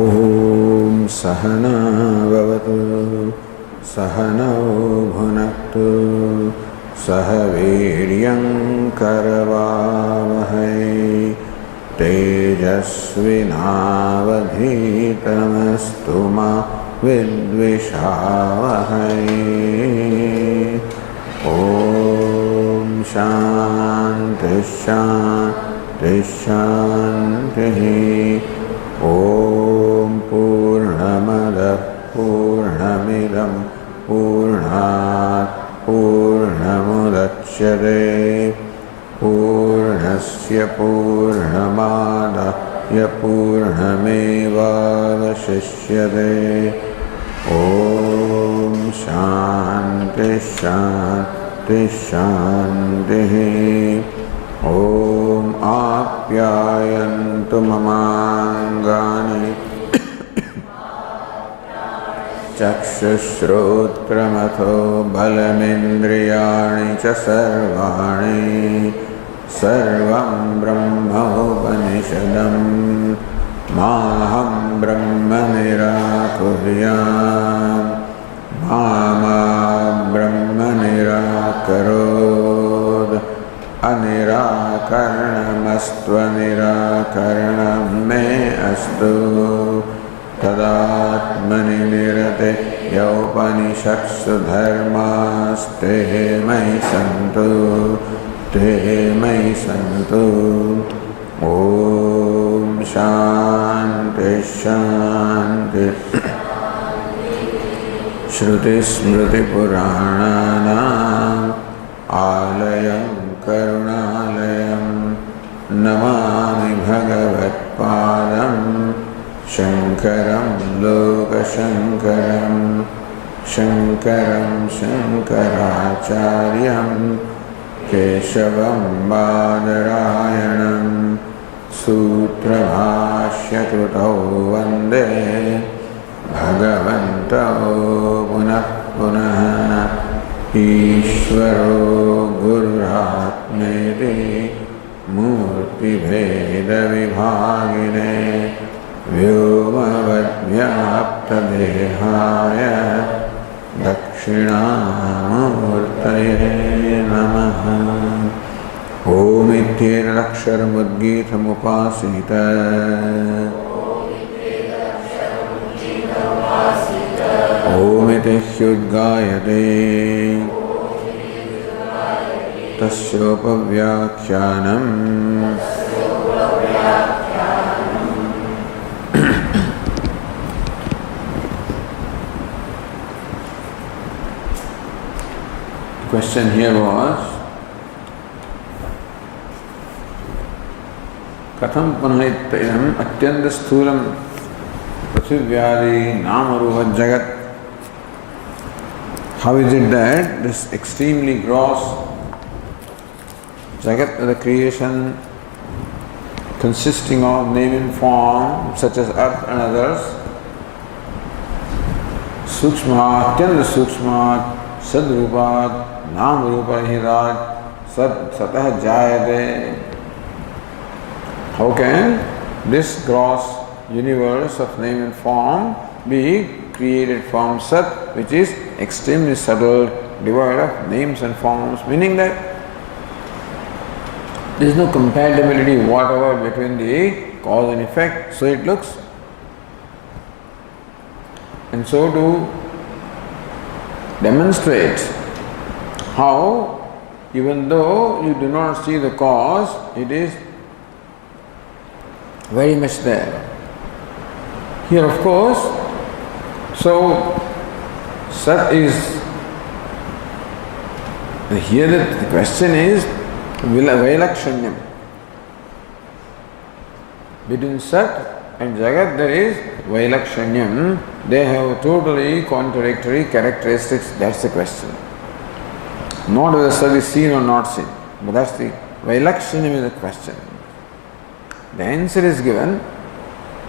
Om Sahana Bhavatu Sahana Bhunaktu Sahaviryam Karavavahai Tejasvinavadhitamastu ma Vidvishavahai. Om Shanti Shanti Shanti. Om Purnamada Purnamidam Purnat Purnamudachyate Purnasya Purnamadaya Purnamevavashishyate. Om Shanti Shanti Shanti. Om Apyayantu Mamangani Chakshusrotramatho Balamindriyani Cha Sarvani Sarvam Brahma Upanishadam Maham Brahma Nirakuryam Mama Brahma Nirakarod Anirakaranamastva Nirakaranam me astu Tadatmani nirate Yaupanishaksu dharmas te mai santu Om Shanti Shanti. Shruti Smriti Purananam Alayam Karunalayam Namami Bhagavat Padam Shankaram Lokashankaram Shankaram Shankaracharyam Keshavam Badarayanam Sutra Bhashya Krutau Vande Bhagavantao Punah Punah Ishvaro Gururatmeti Murti Bheda Vibhagine Vyomavadvyapta Dehaya Dakshinamurtaye Namaha. Om Ityeraksharamudgitamupasita Om Ityhyudgayate Tasyopavyakhyanam. The question here was Katham Panahitayam Atyanda Sthulam Prithvivyadi Namaruha Jagat. How is it that this extremely gross Jagat, the creation consisting of name and form such as earth and others, Sukshma, Atyanda Sukshma, Sadrupat, Namarupa Hirat, Satah Jayate. How can this gross universe of name and form be created from Sat, which is extremely subtle, devoid of names and forms, meaning that there is no compatibility whatever between the cause and effect, so it looks. And so to demonstrate how, even though you do not see the cause, it is very much there. Here, of course, so Sat is, here the question is Vailakshanyam. Between Sat and Jagat there is Vailakshanyam. They have totally contradictory characteristics. That's the question. Not whether Sat is seen or not seen, but that's the Vailakshanyam is the question. The answer is given.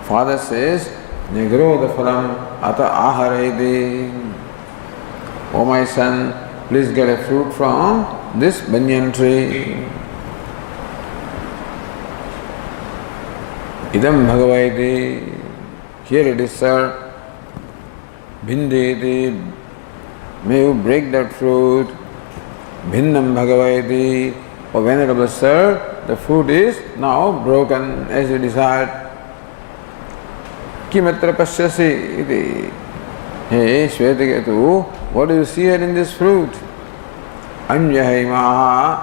Father says, Nigrodha phalam ata aharayde. O my son, please get a fruit from this banyan tree. Idam bhagavayde. here it is, sir. Bhindeti, may you break that fruit. Bhinnam bhagavati, O venerable sir, the fruit is now broken as you desired. Kimatra pashyasi iti. Hey Shvetaketu, what do you see here in this fruit? Anyahaimaha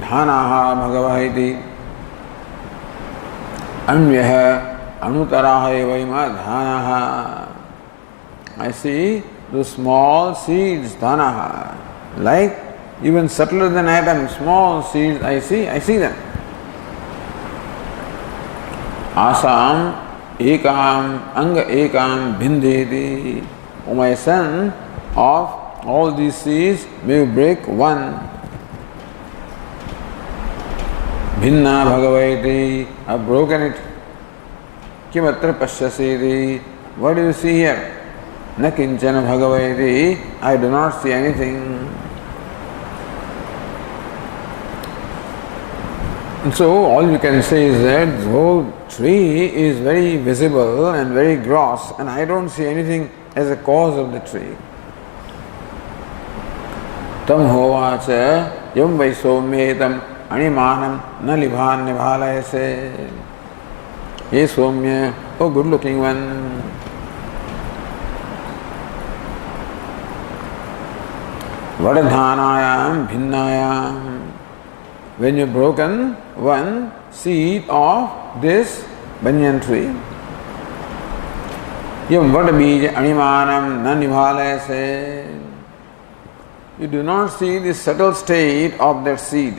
dhanaha bhagavati. Anyaha anutaraha evaima dhanaha. I see those small seeds, dhanaha, like even subtler than atoms, small seeds, I see them. Asam ekam anga ekam bhindeti. O my son, of all these seeds, may you break one. Bhinna bhagavati, I've broken it. Kimatra pashyasiti, what do you see here? Na kinchana bhagavati, I do not see anything. And so all you can say is that the whole tree is very visible and very gross, and I don't see anything as a cause of the tree. Tam hovacha yam vaisomyetam animanam na libhan nibhalayase. Hey Somya, oh good looking one. Vadadhanayam bhinnayam. When you've broken one seed of this banyan tree, yam vadabija animanam na nibhalayase. You do not see the subtle state of that seed.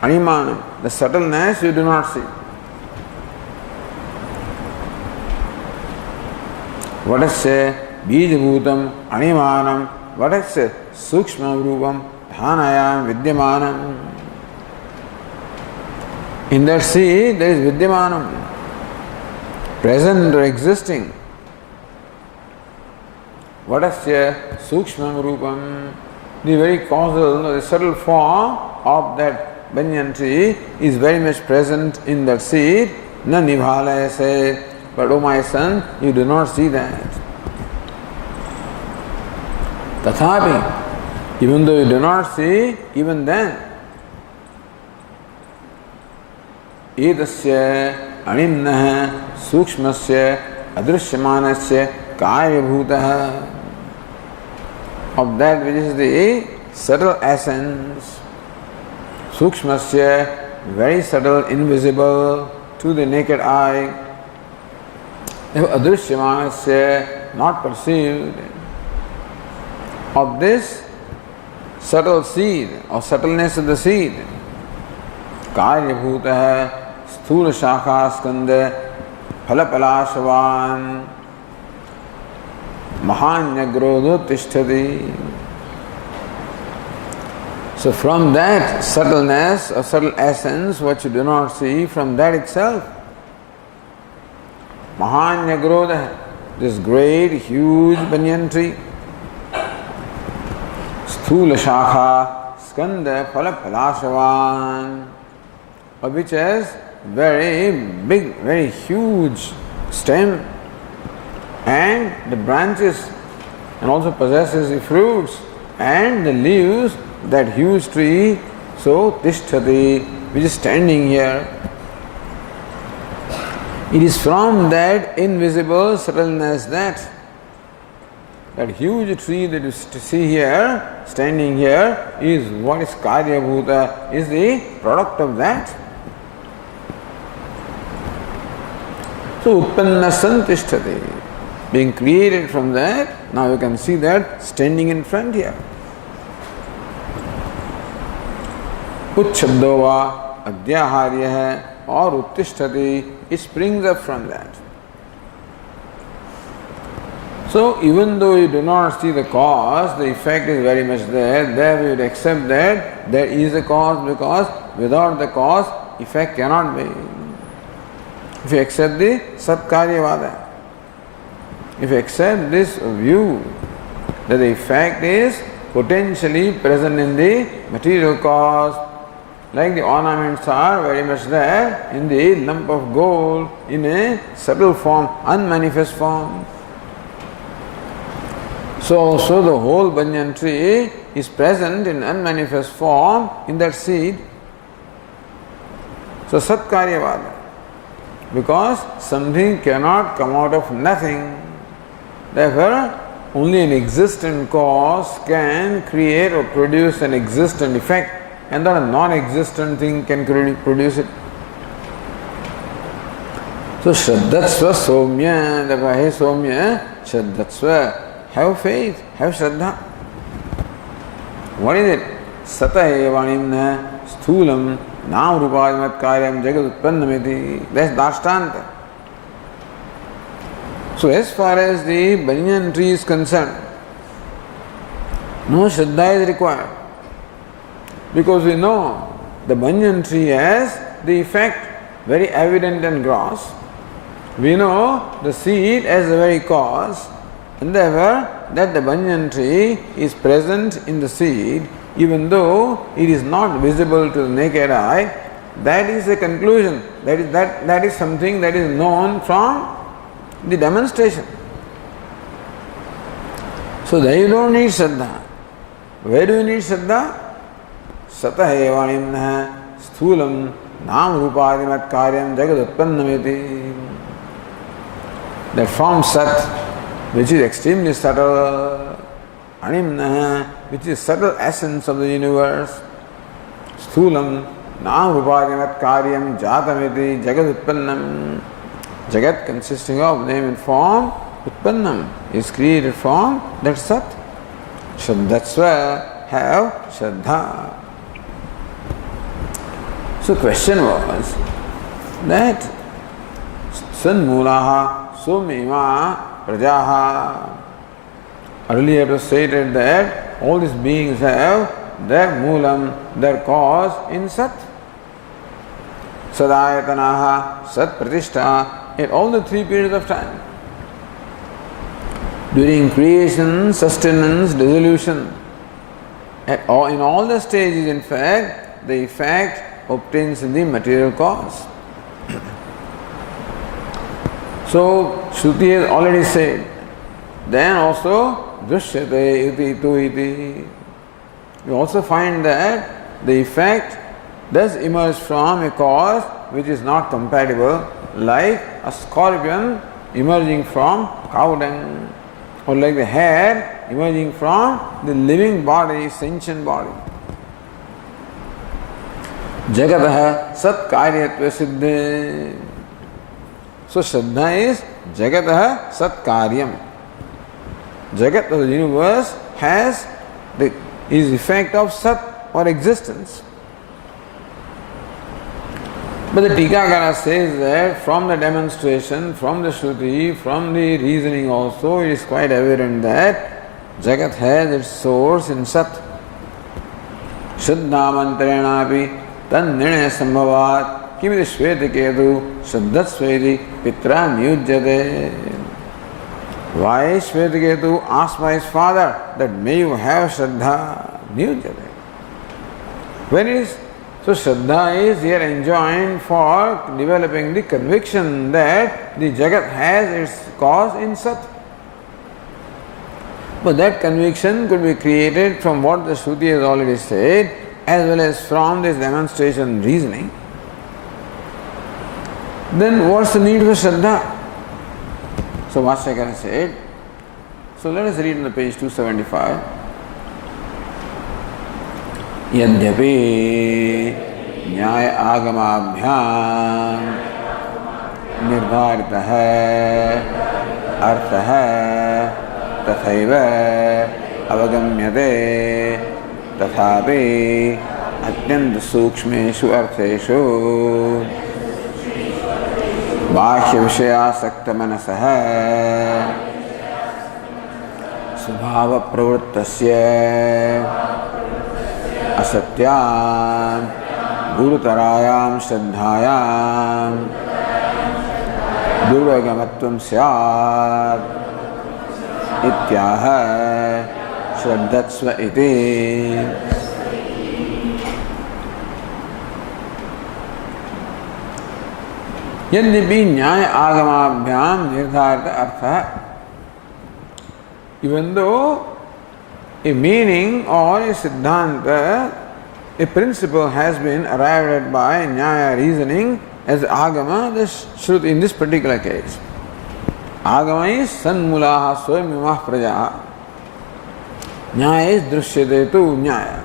Animanam, the subtleness you do not see. Vadasya bijabhutam animanam, vadasya sukshma rupam dhanayam vidyamanam. In that seed there is vidyamanam, present or existing. Vadasya sukshma rupam, the very causal, the subtle form of that banyan tree is very much present in that seed. Na nibhalayase, but O my son, you do not see that. Tathapi, even though you do not see, even then, etasya animnaha sukshmasya adrushyamanasya karyabhutaha, of that which is the subtle essence, sukshmasya, very subtle, invisible to the naked eye, adrushyamanasya, not perceived, of this subtle seed or subtleness of the seed, karyabhutaha sthula shakha skanda phalapalasavan mahanyagrodho tishtati. So from that subtleness or subtle essence, what you do not see, from that itself, mahanyagrodha, this great, huge banyan tree, sthula shakha skanda phalapalasavan, which has very big, very huge stem and the branches, and also possesses the fruits and the leaves, that huge tree, so tishtati, which is standing here. It is from that invisible subtleness that huge tree that you see here, standing here, is what is karyabhuta, is the product of that. So utpanna santishtati, being created from that, now you can see that standing in front here. Uchhabdo va adhyaharya hai or uttishtati, it springs up from that. So even though you do not see the cause, the effect is very much there. There we would accept that there is a cause, because without the cause, effect cannot be. If you accept the Satkaryavada, if you accept this view that the effect is potentially present in the material cause, Like the ornaments are very much there in the lump of gold in a subtle form, unmanifest form. So also the whole banyan tree is present in unmanifest form in that seed. So Satkaryavada. Because something cannot come out of nothing. Therefore, only an existent cause can create or produce an existent effect, and not a non-existent thing can produce it. So Shraddhatsva Somya, therefore, hey Somya, Shraddhatsva, have faith, have Shraddha. What is it? Sata evanimna sthulam nam rupadimat karyam jagat utpannamiti. That's Dashtanta. So as far as the banyan tree is concerned, no Shraddha is required. Because we know the banyan tree has the effect very evident and gross. We know the seed as the very cause, and therefore that the banyan tree is present in the seed, even though it is not visible to the naked eye. That is a conclusion. That is something that is known from the demonstration. So there you don't need Shraddha. Where do you need Shraddha? Satah evanimna sthulam nam rupadimat karyam jagat utpannamiti. That form Sat, which is extremely subtle, Animna, which is subtle essence of the universe, Sthulam nam rupadimat karyam jatamiti jagat utpannam. Jagat consisting of name and form, Utpannam is created from that Sat. Shraddhatsva, have Shraddha. So question was that Sanmulaha Somima Prajaha. Earlier it was stated that all these beings have their Moolam, their cause in Sat. Sadayatanaha, Sat Pratishta, in all the 3 periods of time. During creation, sustenance, dissolution, in all the stages, in fact, the effect obtains in the material cause. So, Shruti has already said, then also, Drishyate iti tu iti. You also find that the effect does emerge from a cause which is not compatible, like a scorpion emerging from cow dung, or like the hair emerging from the living body, sentient body. Jagataha sat karyatva siddhe. So Shraddha is Jagataha sat karyam. Jagat of the universe is effect of Sat or existence. But the Tikakara says that from the demonstration, from the Shruti, from the reasoning also, it is quite evident that Jagat has its source in Sat. Shraddhamantarenapi tan nirnaya sambhavat kimiti shvetiketu shraddhatsveti pitra niyujyate. Why Shvetiketu asked by his father that may you have Shraddha niyujyate. When it is so Shraddha is here enjoined for developing the conviction that the Jagat has its cause in Sat. But that conviction could be created from what the Shruti has already said, as well as from this demonstration reasoning. Then what's the need for Shraddha? So Vashyakara said, so let us read on the page 275. Yadyapi nyaya agamabhyam nirdharitah arthah tathaiva avagamyate tathapi atyanta sukshmeshu artheshu बाह्य विषयासक्त मनसः स्वभाव प्रवृत्तस्य असत्यां गुरुतरायां श्रद्धायां दुर्गमत्वं स्यात् इत्याह श्रद्धत्स्व इति. यद्यपि न्याय आगमाभ्याम निर्धारित अर्थ, even though a meaning or a siddhanta, a principle has been arrived at by nyaya reasoning as agama, the shruti in this particular case. Agama is sanmulaha swayamimah prajaha. Nyaya is drishyate tu nyaya.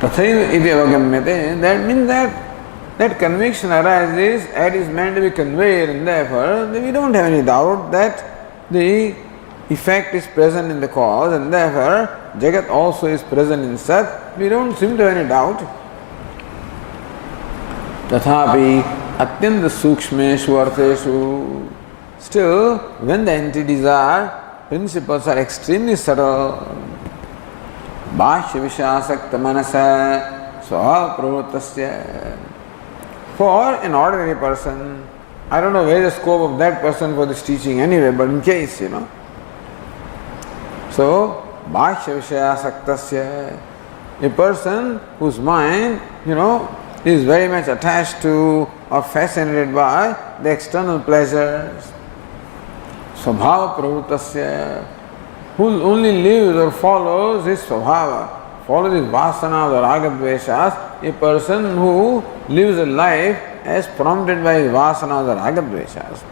Tathaiva iti avagamyate, that means that conviction arises and is meant to be conveyed, and therefore we don't have any doubt that the effect is present in the cause, and therefore Jagat also is present in Sat. We don't seem to have any doubt. Tathapi atyanta sukshmeshu artheshu. Still, when the entities are, principles are extremely subtle, bhashya vishasakta manasa swa pravuttasya. For an ordinary person, I don't know where is the scope of that person for this teaching anyway, but in case, So, bhashya vishayasaktasya, a person whose mind, is very much attached to or fascinated by the external pleasures. Svabhava pravuttasya, who only lives or follows his svabhava, follows his vasanas or ragadveshas, a person who lives a life as prompted by his vasanas or ragadveshas.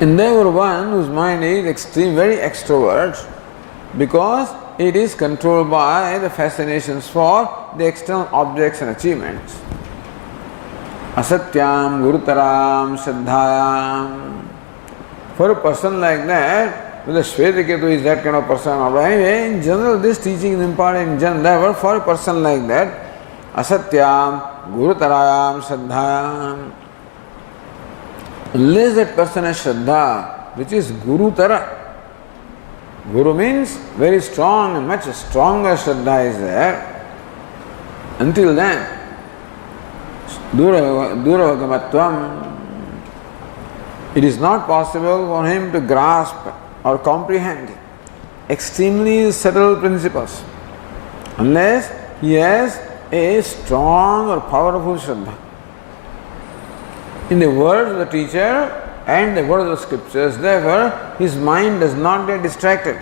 And therefore one whose mind is very extrovert, because it is controlled by the fascinations for the external objects and achievements. Asatyam, gurutaram, shraddhayam. For a person like that, whether Shvetaketu is that kind of person or anyway, in general this teaching is important in general. Therefore, for a person like that, asatyam, gurutarayam, shraddhayam. Unless that person has shraddha, which is gurutara. Guru means very strong and much stronger shraddha is there. Until then, duravagatvam, it is not possible for him to grasp or comprehend extremely subtle principles unless he has a strong or powerful shraddha. In the words of the teacher and the words of the scriptures, therefore, his mind does not get distracted.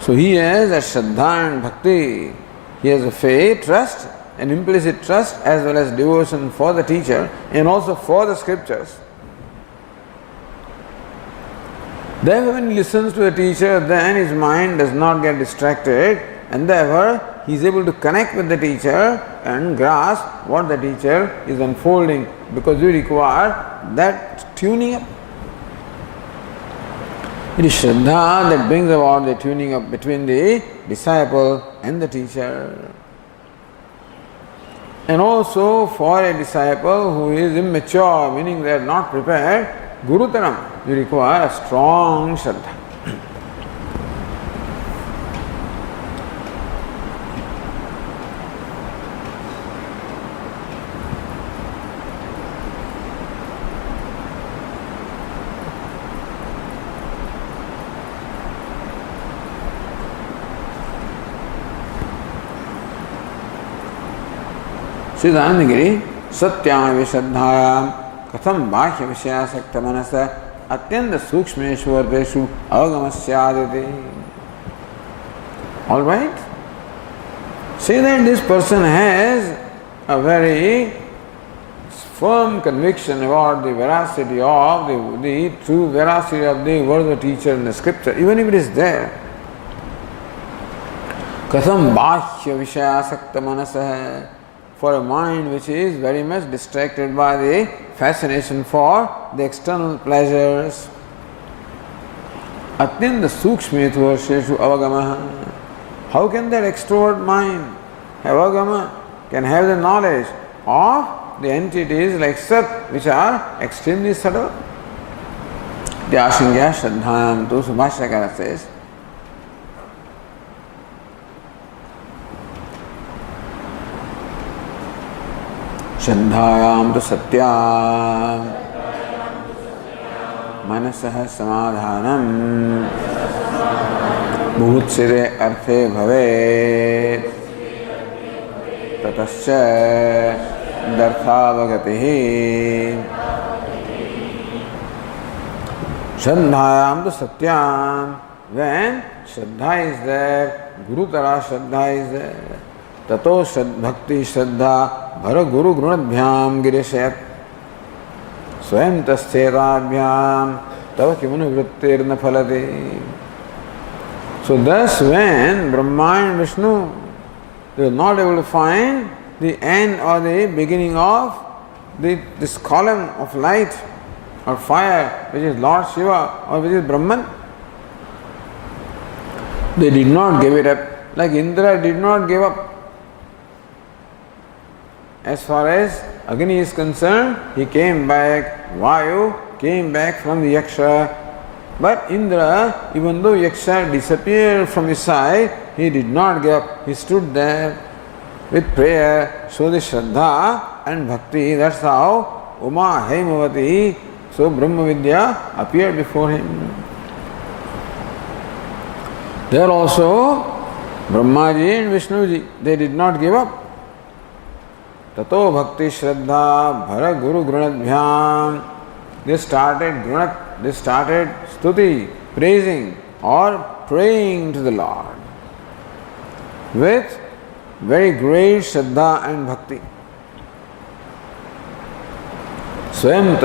So he has a shraddha and bhakti. He has a faith, trust, an implicit trust as well as devotion for the teacher and also for the scriptures. Therefore, when he listens to the teacher, then his mind does not get distracted, and therefore he is able to connect with the teacher and grasp what the teacher is unfolding, because we require that tuning up. It is Shraddha that brings about the tuning up between the disciple and the teacher. And also for a disciple who is immature, meaning they are not prepared, Gurutaram, you require a strong Shraddha. Siddhanagiri, Satyam Vishadhayam, Katham Bhashya Vishayasakta Manasa, Atyanta Sukshmeshwarteshu Avagamasyaditi. Alright? Say that this person has a very firm conviction about the veracity of the true veracity of the word of the teacher in the scripture, even if it is there. Katham Bhashya Vishayasakta Manasa, for a mind which is very much distracted by the fascination for the external pleasures. Atyanta sukshmetvarsheshu avagamaha. How can that extrovert mind, avagama, can have the knowledge of the entities like Sat, which are extremely subtle? The Ashingya Shraddhayam tu Subhashyakara says, Shraddhayam tu satyam manasah samadhanam bhutsire arthe bhavet. Tatascha Darthavagatihi. Shraddhayam to Satyam. When Shraddha is there, Gurutara Shraddha is there. Tato Bhakti Shraddha Bhara Guru Grunadbhyam Girishayat. Swayam Tasthirabhyam Tava Kimanu Vrittirna Phalati. So thus when Brahma and Vishnu, they were not able to find the end or the beginning of this column of light or fire, which is Lord Shiva or which is Brahman, they did not give it up. Like Indra did not give up. As far as Agni is concerned, he came back. Vayu came back from the Yaksha. But Indra, even though Yaksha disappeared from his side, he did not give up. He stood there with prayer. So the Shraddha and Bhakti, that's how Uma Haimavati, so Brahma Vidya appeared before him. There also Brahmaji and Vishnuji, they did not give up. Tato Bhakti Shraddha Bhara Guru Grunadbhyam. They started Grunat, they started Stuti, praising or praying to the Lord with very great Shraddha and Bhakti. Swayam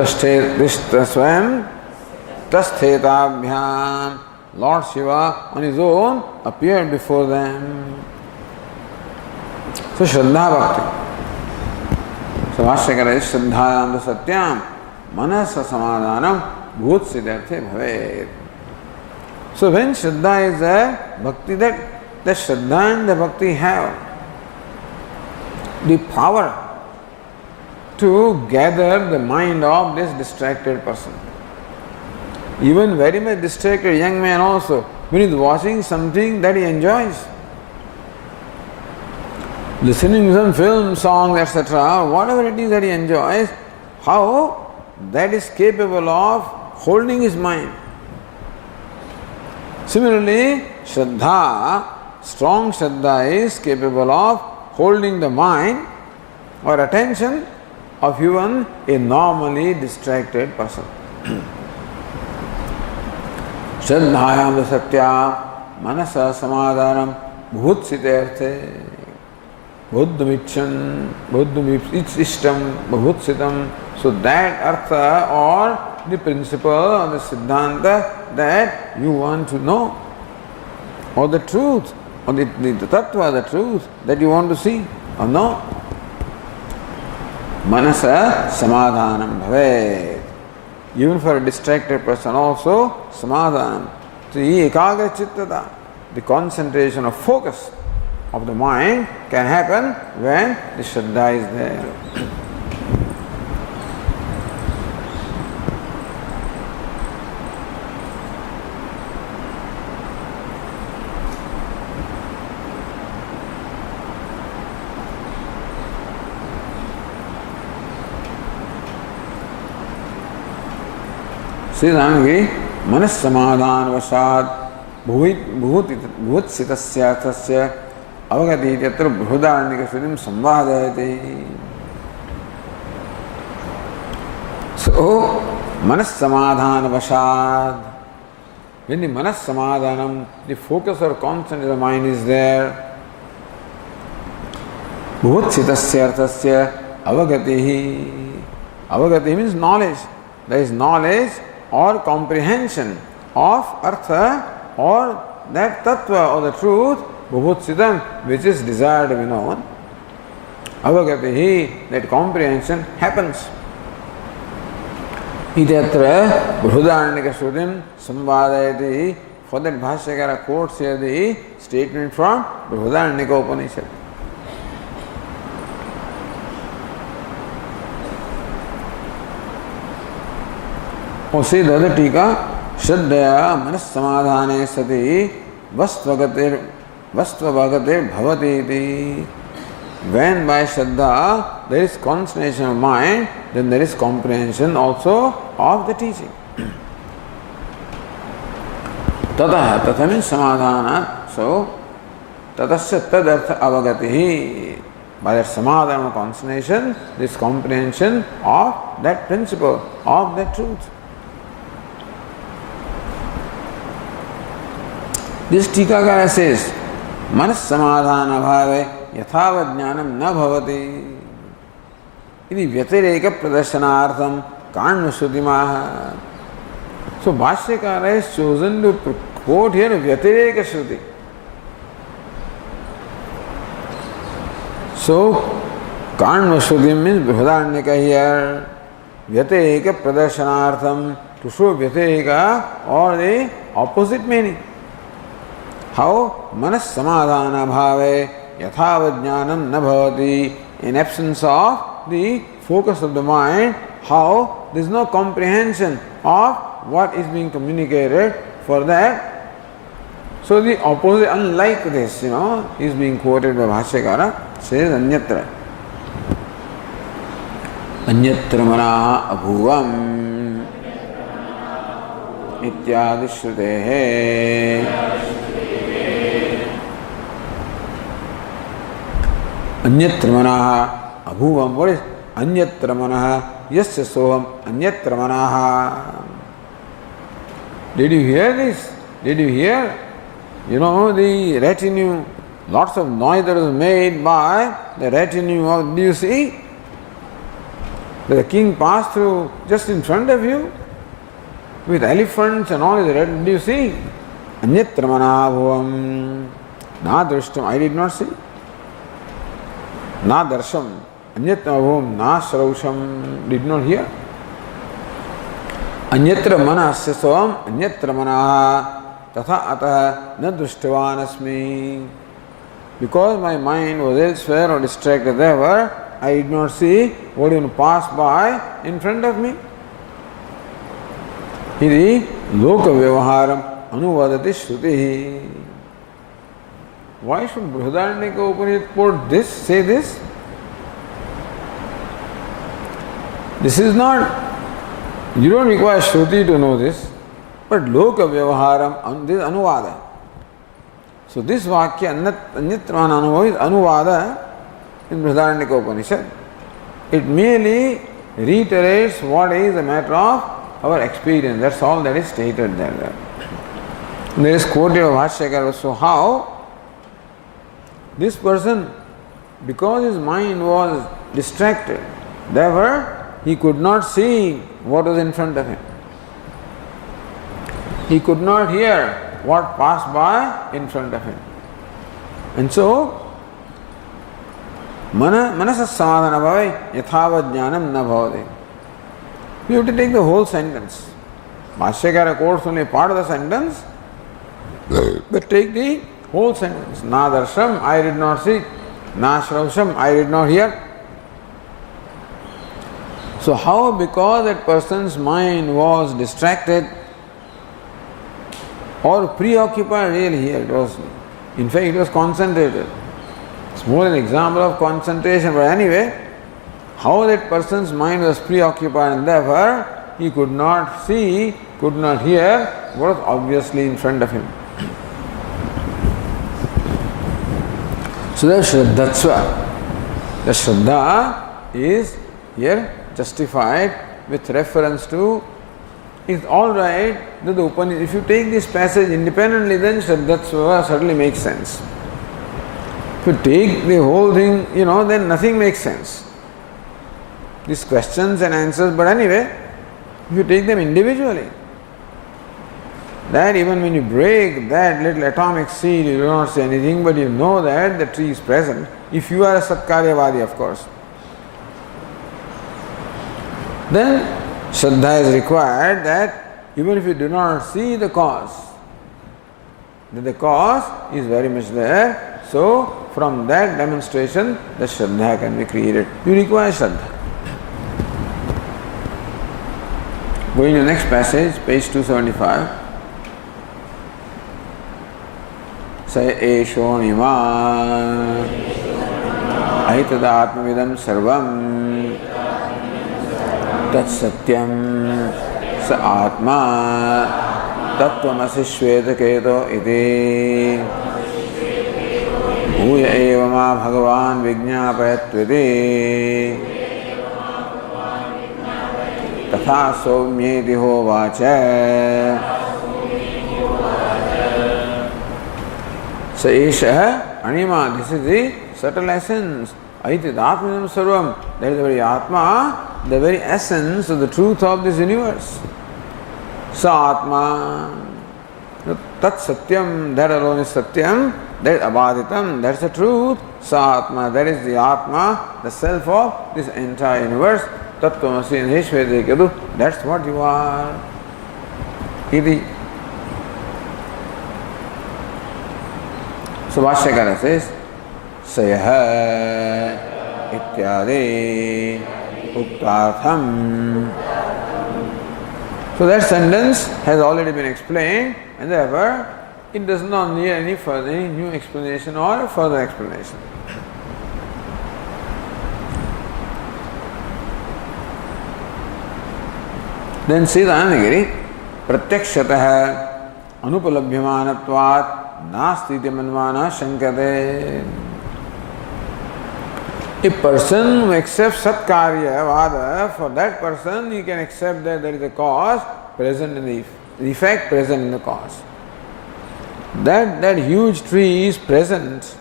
Tasthetabhyam. Lord Shiva on his own appeared before them. So Shraddha Bhakti. So Vashyakara is Shraddhayam Satyam Manasa Samadhanam Bhut Siddharthe Bhavet. So when Shraddha is there, Bhakti, that the Shraddha and the Bhakti have the power to gather the mind of this distracted person. Even very much distracted young man also, when he is watching something that he enjoys, listening to some film, song, etc., whatever it is that he enjoys, how that is capable of holding his mind. Similarly, Shraddha, strong Shraddha is capable of holding the mind or attention of even a normally distracted person. Shraddhayam Satya Manasa Samadhanam Bhutsiterte Buddhamichan Buddhamishtam Bhutsitam. So that artha or the principle or the siddhanta that you want to know, or the truth, or the tattva, the truth that you want to see or know. Manasa Samadhanam Bhavet. Even for a distracted person also, Samadhanam. So, ekagra chittada, the concentration of focus of the mind can happen when the Shraddha is there. Siddhangi manas samadhan vasad bhutsitasya avagati yatra bhudarnika sudhim samvadayate. So, manas samadhan vasad, when the manas samadhanam, the focus or constant of the mind is there, bhutsitasya arthasya avagati. Avagati means knowledge. There is knowledge or comprehension of artha or that tattva or the truth, bhutsitam, which is desired to be known. Avagatihi, that comprehension happens. Idyatra Bruhadarnika Sudhim Samvadayati. For that Bhashyakara quotes here the statement from Bruhadarnika Upanishad. Or see the other tika, Shraddhaya Manas Samadhane Sati Vastvagatir Bhavati iti. When by Shraddha there is concentration of mind, then there is comprehension also of the teaching. Tataha, tatha means samadhana. So, tatasya tadartha avagatihi. by that samadhana concentration, this comprehension of that principle, of that truth. This Tikakara says, Manas samadhana bhave yathava jnanam na bhavati. Iti vyatireka pradarsanartham kanvasutimaha. So Bhashyakara has chosen to quote here vyatireka shruti. So kanvashutim means Brihadaranyaka here. Vyatireka pradarsanartham, to show vyatireka or the opposite meaning. How? Manas samadhana bhave yathava jnanam na bhavati. In absence of the focus of the mind, how there is no comprehension of what is being communicated for that. So the opposite, unlike this, is being quoted by Bhashyakara, says Anyatra. Anyatra manaha abhuvam ityadi shrutehe. Anyatra manaha abhuvam. What is Anyatra manaha? Yasya soham Anyatra manaha. Did you hear this? Did you hear? The retinue, lots of noise that was made by the retinue of, do you see? The king passed through just in front of you with elephants and all his retinue. Do you see? Anyatra manaha abhuvam. Na drishtam, I did not see. Na darsham, anyatra abhuvam, na shrausham, did not hear. Anyatra manasya soham, anyatra manaha tatha ataha na drishtavan asmi. Because my mind was elsewhere or distracted, therefore I did not see what even passed by in front of me. Iti loka vyavaharam anuvadati shruti. Why should Brihadaranyaka Upanishad quote this, say this? This is not, you don't require Shruti to know this, but Loka Vyavaharam, this is Anuvada. So this Vakya, Anyatran Anubhav, is Anuvada in Brihadaranyaka Upanishad. It merely reiterates what is a matter of our experience. That's all that is stated there. There is quoted of Bhashyakara. So how this person, because his mind was distracted, therefore he could not see what was in front of him. He could not hear what passed by in front of him. And so, manasas samadhana bhave yathava jnanam na bhavati. You have to take the whole sentence. Bhashyakara quotes only part of the sentence, but take the whole sentence. Na darsham, I did not see. Na shrausham, I did not hear. So how? Because that person's mind was distracted or preoccupied, really here it was, in fact it was concentrated. It's more an example of concentration, but anyway, how that person's mind was preoccupied and therefore he could not see, could not hear what was obviously in front of him. So the Shraddhatsva, the Shraddha is here justified with reference to, it's alright that the Upanishad, if you take this passage independently, then Shraddhatsva certainly makes sense. If you take the whole thing, then nothing makes sense. These questions and answers, but anyway, if you take them individually, that even when you break that little atomic seed, you do not say anything, but you know that the tree is present, if you are a Satkaryavadi, of course. Then Shraddha is required that even if you do not see the cause, that the cause is very much there. So from that demonstration, the Shraddha can be created. You require Shraddha. Going to the next passage, page 275. Sa esho nima Adhyatma sarvam tat satyam sa atma tattvamasi shvetaketo iti bhuya eva ma bhagavan विज्ञापयत्विति तथा सौम्येति होवाच. So Esha Anima, this is the subtle essence. Adhyatma sarvam, that is the very Atma, the very essence of the truth of this universe. Sa Atma, Tat Satyam, that alone is Satyam, that is Abaditam, that's the truth. Sa Atma, that is the Atma, the self of this entire universe. Tattvamasi and Heshvedekadu, that's what you are. Iti. So Bhashyakara says, Sayaha ityade uktartham. So that sentence has already been explained, and therefore it does not need any further, any new explanation or further explanation. Then says Anandagiri, Pratyakshataha anupalabhyamanatvat nasti manvana shankate. A person who accepts Satkarya Vada, for that person he can accept that there is a cause present in the effect present in the cause. That huge tree is present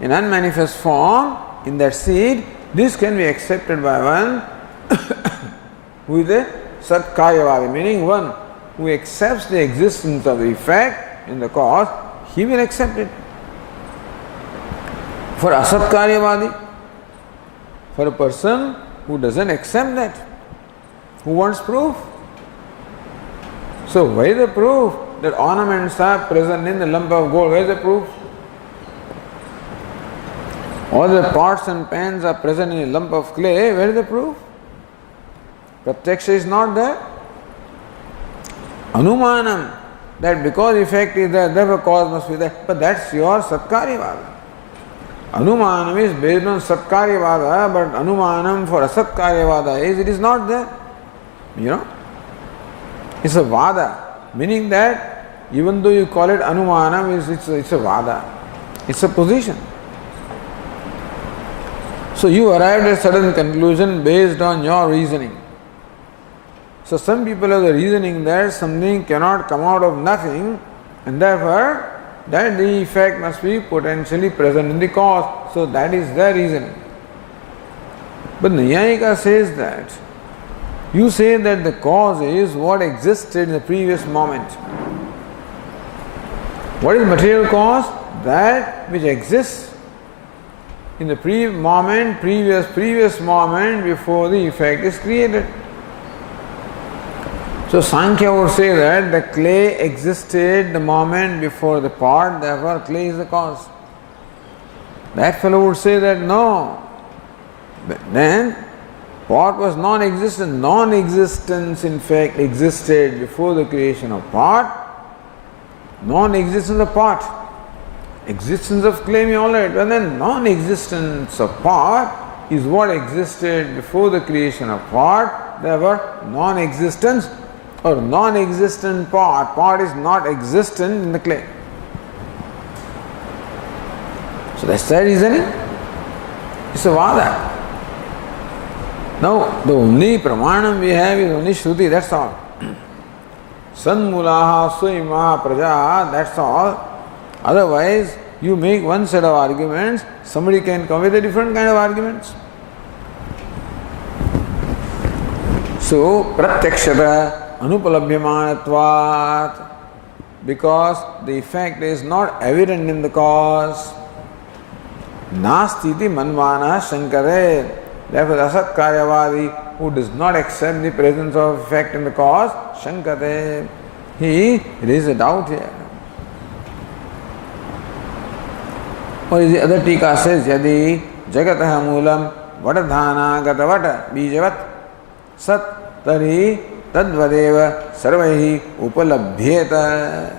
in unmanifest form in that seed. This can be accepted by one who is a Satkaryavadi, meaning one who accepts the existence of the effect in the cause, he will accept it. For Asatkaryavadi, for a person who doesn't accept that, who wants proof. So where is the proof that ornaments are present in the lump of gold? Where is the proof? All the pots and pans are present in a lump of clay. Where is the proof? Pratyaksha is not there. Anumanam, that because effect is there, therefore cause must be there. But that's your Satkaryavada. Anumanam is based on Satkaryavada, but Anumanam for Asatkaryavada it is not there. You know? It's a Vada, meaning that even though you call it Anumanam, it's a Vada. It's a position. So you arrived at a certain conclusion based on your reasoning. So some people have the reasoning that something cannot come out of nothing, and therefore that the effect must be potentially present in the cause. So that is their reasoning. But Nayayika says that you say that the cause is what existed in the previous moment. What is material cause? That which exists in the previous moment before the effect is created. So Sankhya would say that the clay existed the moment before the pot, therefore clay is the cause. That fellow would say that no. But then pot was non-existent. Non-existence in fact existed before the creation of pot. Non-existence of pot. Existence of clay may alright, but then non-existence of pot is what existed before the creation of pot. Therefore non-existence or non-existent pot. Pot is not existent in the clay. So that's the reasoning. It's a Vada. Now the only Pramanam we have is only Shruti, that's all. Sanmulaha Suimaha Praja, that's all. Otherwise, you make one set of arguments, somebody can come with a different kind of arguments. So, Pratyakshata Anupalabhyamanatvat, because the effect is not evident in the cause. Nastiti manvana shankare. Therefore, the Asatkaryavadi who does not accept the presence of effect in the cause, shankare, he raises a doubt here. Or the other tika says, Yadi Jagataha Moolam Vadadhana Gatavata Bijavat Sat Tari Tadvadeva Sarvaihi Upalabhyeta.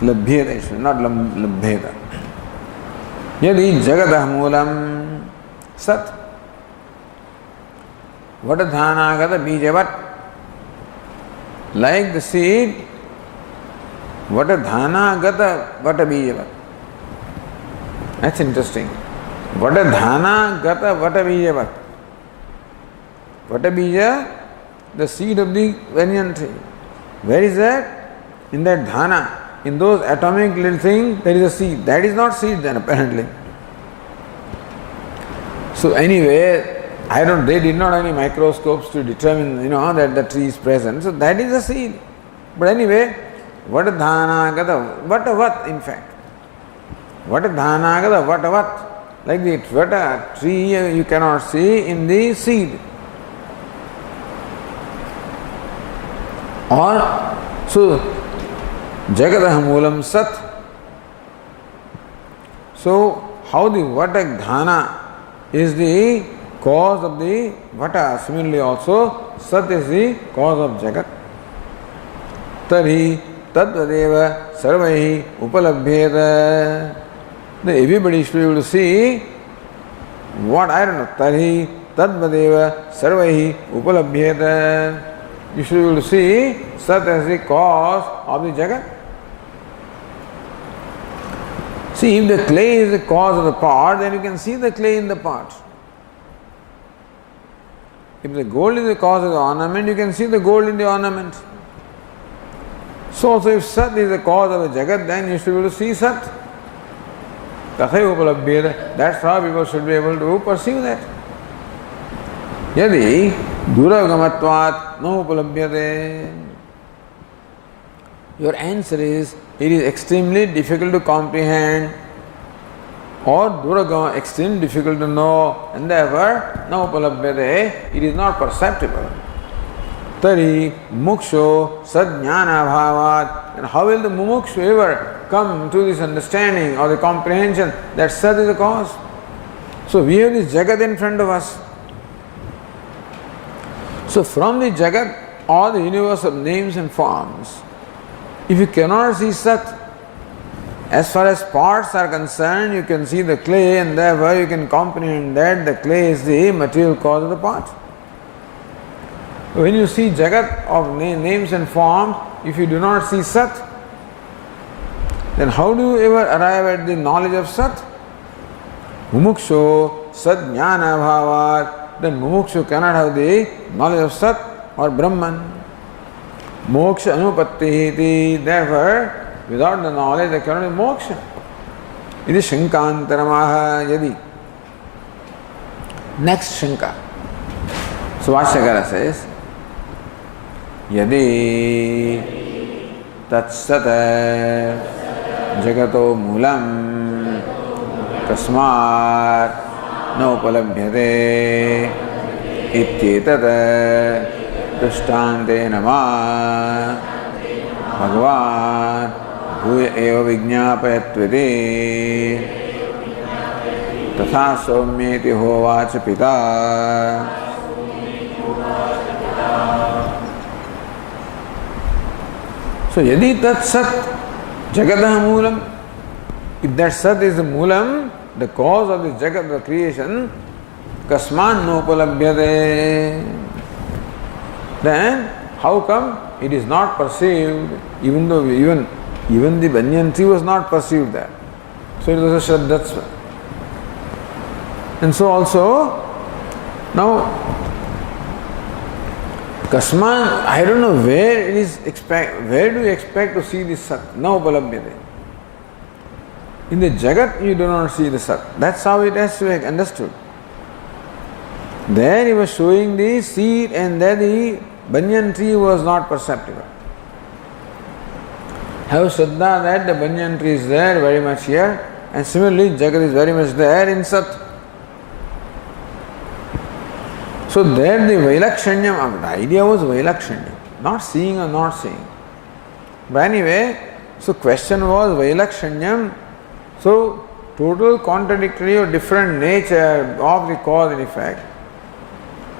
Labhyeta, not Labhyeta. Yadi Jagataha Moolam Sat Vadadhana Gata Bijavat. Like the seed, Vadadhana Gata Vata Bijavat. That's interesting. Vata dhana gata vata bija vat. Vata bija, the seed of the banyan tree. Where is that? In that dhana. In those atomic little things, there is a seed. That is not seed then, apparently. So anyway, they did not have any microscopes to determine, that the tree is present. So that is a seed. But anyway, vata dhana gata vata vat, in fact. Vata dhana gata vata vat. Like the vata tree you cannot see in the seed. Or, so, jagatah moolam sat. So, how the vata dhana is the cause of the vata, similarly also, sat is the cause of jagat. Tarhi tadvadeva sarvaihi upalabhyeta. Everybody should be able to see what, I don't know, tarhi tadvadeva sarvaihi upalabhyeta. You should be able to see sat as the cause of the jagat. See, if the clay is the cause of the pot, then you can see the clay in the pot. If the gold is the cause of the ornament, you can see the gold in the ornament. So also if sat is the cause of the jagat, then you should be able to see sat. That's how people should be able to perceive that. Yadi duragamatvat no upalabhyate. Your answer is, it is extremely difficult to comprehend, or duragama, extremely difficult to know, and therefore no upalabhyate, it is not perceptible. Tari muksho sadjnana bhavat. And how will the mumukshu ever come to this understanding or the comprehension that sat is the cause? So we have this jagat in front of us. So from the jagat, all the universe of names and forms, if you cannot see sat, as far as parts are concerned, you can see the clay, and therefore you can comprehend that the clay is the material cause of the pot. When you see jagat of names and forms, if you do not see sat, then how do you ever arrive at the knowledge of sat? Mumuksho sadjnana bhavat. Then mumukshu cannot have the knowledge of sat or Brahman. Moksha anupatti. Therefore, without the knowledge there cannot be moksha. It is shankantaramaha yadi. Next shanka. So Vashyakara says, यदि तत्सत् जगतो मूलम कस्मात् न उपलभ्यते इत्येतत् दृष्टान्तेन मा भगवान् भूय एव विज्ञापयत्विति तथा सौम्येति होवाच पिता. So, yadi tat sat jagatah moolam, if that sat is the moolam, the cause of the jagat, the creation, kasman no upalabhyate, then how come it is not perceived, even though even the banyan tree was not perceived there. So it was a shraddhatsva. And so also, now Kasman, I don't know where it is where do you expect to see this sat? No upalabhyate. In the jagat you do not see the sat. That's how it has to be understood. There he was showing the seed, and there the banyan tree was not perceptible. Have Shraddha that the banyan tree is there very much here, and similarly jagat is very much there in sat. So there the Vailakshanyam, the idea was Vailakshanyam, not seeing or not seeing. But anyway, so question was Vailakshanyam, so total contradictory or different nature of the cause and effect.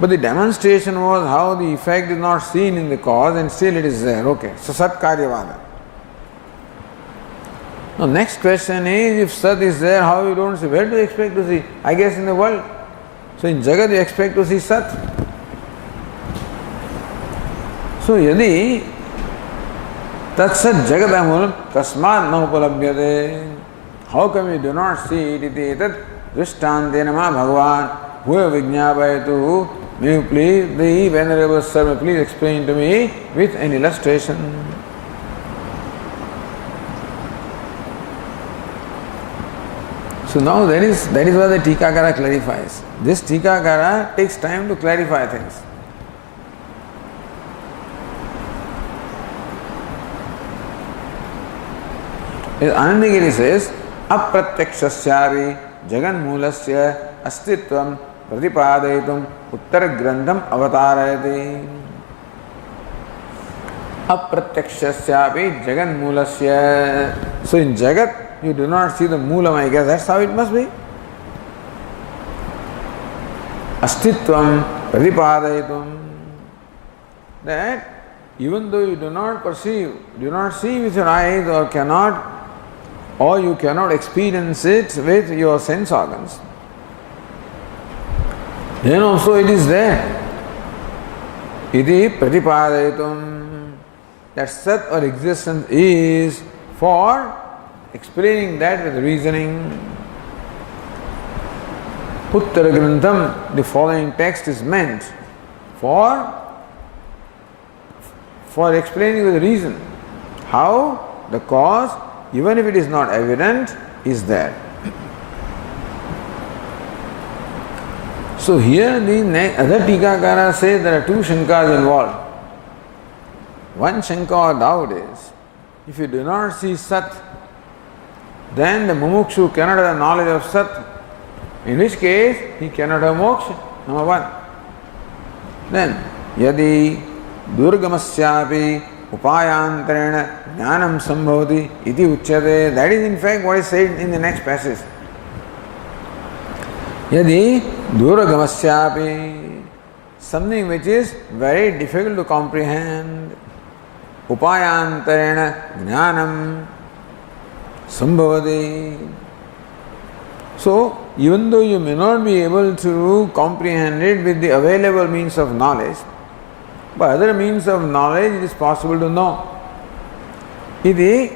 But the demonstration was how the effect is not seen in the cause and still it is there. Okay, so Sat Karyavada. Now next question is, if Sat is there, how you don't see? Where do you expect to see? I guess in the world. So in Jagat you expect to see Sat. So yadi Tat Sat Jagat Amulam Kasmat na upalabhyate. How come you do not see it? Iti etat drishtantena ma bhagavan huya vijñāpayatu. May you please, the Venerable Sir, please explain to me with an illustration. So now that is what the Tikakara clarifies. This Tikakara takes time to clarify things. Anandagiri says, apratyakshasyari jaganmulasya astitvam pratipadaitum uttaragrandham avatarayati. Apratyakshasyari jaganmulasya. So in Jagat, you do not see the moolam, I guess that's how it must be. Astitvam pratipadaitum. That even though you do not perceive, do not see with your eyes or you cannot experience it with your sense organs, then also it is there. Iti pratipadaitum. That Sat or existence is for explaining that with reasoning. Uttara Grantham, the following text is meant for explaining with reason how the cause, even if it is not evident, is there. So here the other Tikakara says there are two Shankas involved. One Shanka or doubt is, if you do not see Sat, then the Mumukshu cannot have knowledge of Sat, in which case he cannot have moksha, number one. Then, yadi durgamasyapi upayantarena jnanam sambhavati iti uchyate. That is in fact what is said in the next passage. Yadi durgamasyapi, something which is very difficult to comprehend, upayantarena jnanam sambhavati. So, even though you may not be able to comprehend it with the available means of knowledge, by other means of knowledge it is possible to know. Iti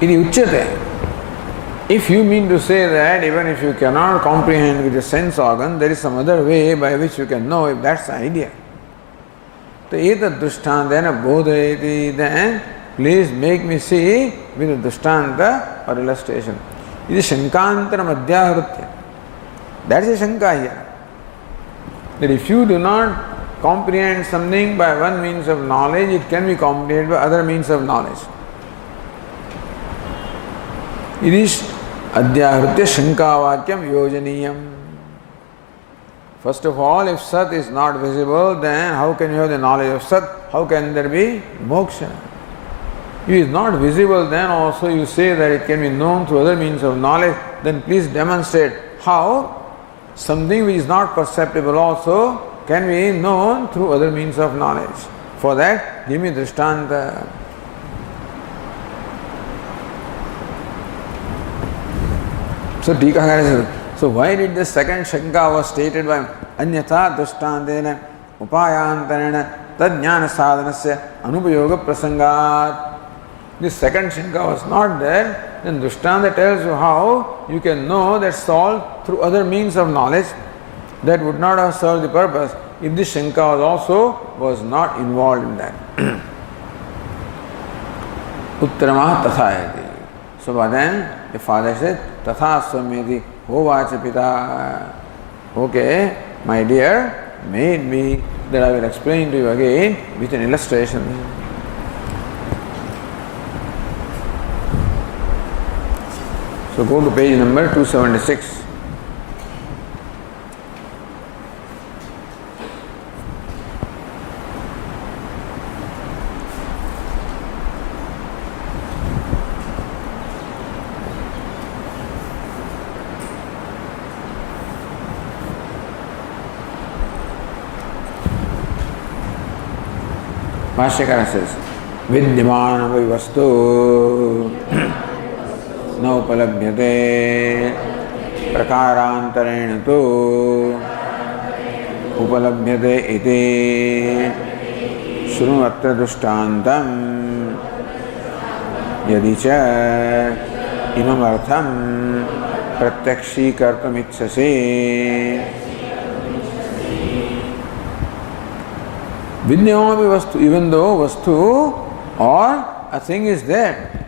uchyate. If you mean to say that even if you cannot comprehend with the sense organ, there is some other way by which you can know, if that's the idea. So, etat drishtantena bodhayati, then please make me see with a drishtanta or illustration. This is shankantaram adhyatma. That is a shanka here. That if you do not comprehend something by one means of knowledge, it can be comprehended by other means of knowledge. It is adhyatma shankavakyam yojaniyam. First of all, if Sat is not visible, then how can you have the knowledge of Sat? How can there be moksha? If it is not visible, then also you say that it can be known through other means of knowledge, then please demonstrate how something which is not perceptible also can be known through other means of knowledge. For that, give me drishtanta. So Tikakara says, so why did the second Shanka was stated by Anyatha drishtantena upayantarena tad jnana sadhanasya anupayoga prasangat? This second Shanka was not there, then Drishtanta tells you how you can know that solved through other means of knowledge that would not have served the purpose if this Shanka was not involved in that. Uttarama tathayati. So by then the father said, Tatha Swami hovacha pita. Okay, my dear, may it be that I will explain to you again with an illustration. So go to page number 276. Bhashyakara says, Vidyamanam vastu नोपलभ्यते प्रकारांतरेण तो उपलभ्यते इति Shrunuatra Dushtantam Yadicha Imam Artham Pratyakshi Kartam Ichase. Vidyamapi Vastu, even though Vastu or a thing is there.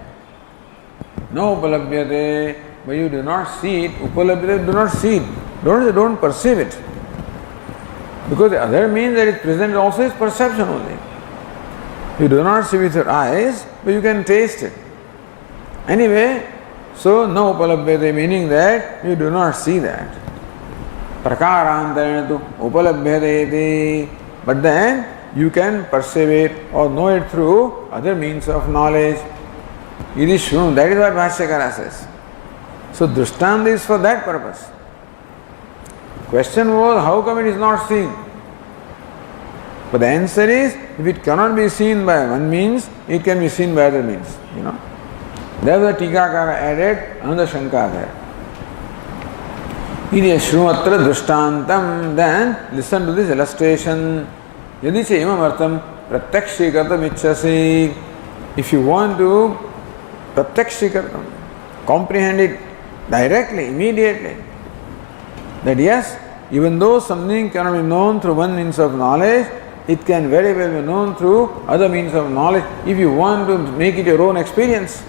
No upalabhyate, but you do not see it. Upalabhyate, do not see it. Don't perceive it. Because the other means that it present also is perception only. You do not see with your eyes, but you can taste it. Anyway, so no upalabhyate, meaning that you do not see that. Prakarantarena tu upalabhyate, but then you can perceive it or know it through other means of knowledge. It is shown. That is what Bhashyakara says. So Drishtanta is for that purpose. Question was, how come it is not seen? But the answer is, if it cannot be seen by one means, it can be seen by other means. There the Tikakara added another Shanka there. It is Shrunuatra Drishtantam. Then listen to this illustration. Yadi cha imam artham pratyakshi kartam ichchasi. If you want to pratyakshi kartam, comprehend it directly, immediately, that yes, even though something cannot be known through one means of knowledge, it can very well be known through other means of knowledge. If you want to make it your own experience,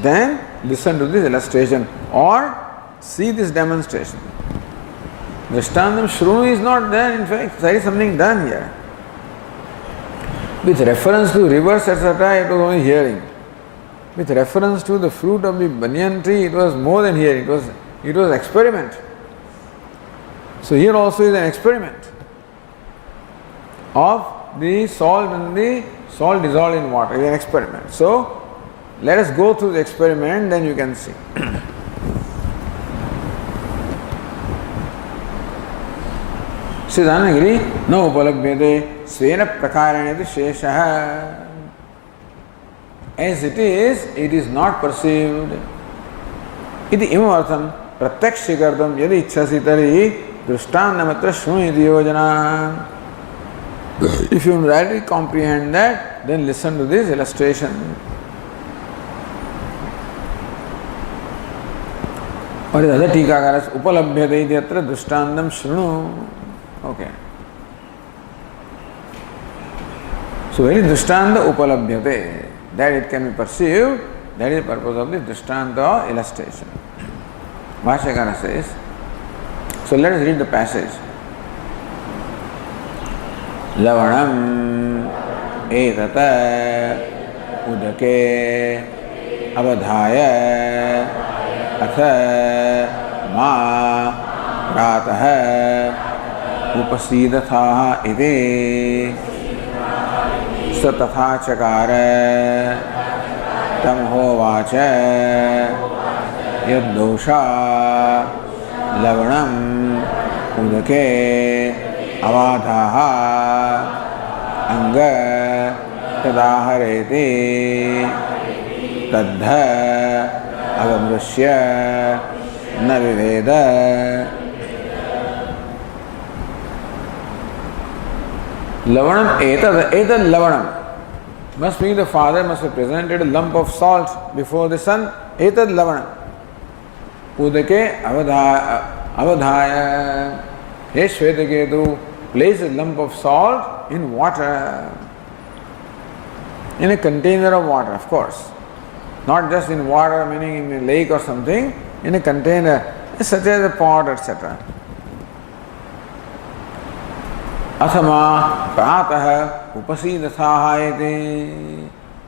then listen to this illustration or see this demonstration. Drishtandam Shrunu is not there, in fact, there is something done here. With reference to rivers, etc., it was only hearing. With reference to the fruit of the banyan tree, it was more than hearing, it was experiment. So here also is an experiment of the salt and the salt dissolved in water, is an experiment. So let us go through the experiment, then you can see. Siddhanagiri, no upalabhyate, svena prakaraneti sheshaha. As it is not perceived. Iti imavartham pratyakshikardam yadi ichchasi tari drishtannamatra shruniti yojana. If you rightly comprehend that, then listen to this illustration. What is the other Tikakaras? Upalabhyate idyatra drishtannam shrunu. Okay. So, very drishtanta upalabhyate, that it can be perceived, that is the purpose of this drishtanta illustration. Bhashyakara says, so let us read the passage. Lavanam etata udake avadhaya atha ma pratah Upasidhatha ide satatha chakara tam hovacha yaddosha lavanam udake avadhaha anga tadaharete tadha avamrishya na viveda. Lavanam etad lavanam. Must be the father must have presented a lump of salt before the son. Etad lavanam. Udake avadhaya. He Shvetaketu place a lump of salt in water. In a container of water, of course. Not just in water, meaning in a lake or something. In a container, such as a pot, etc. Athama pratah upasidatha.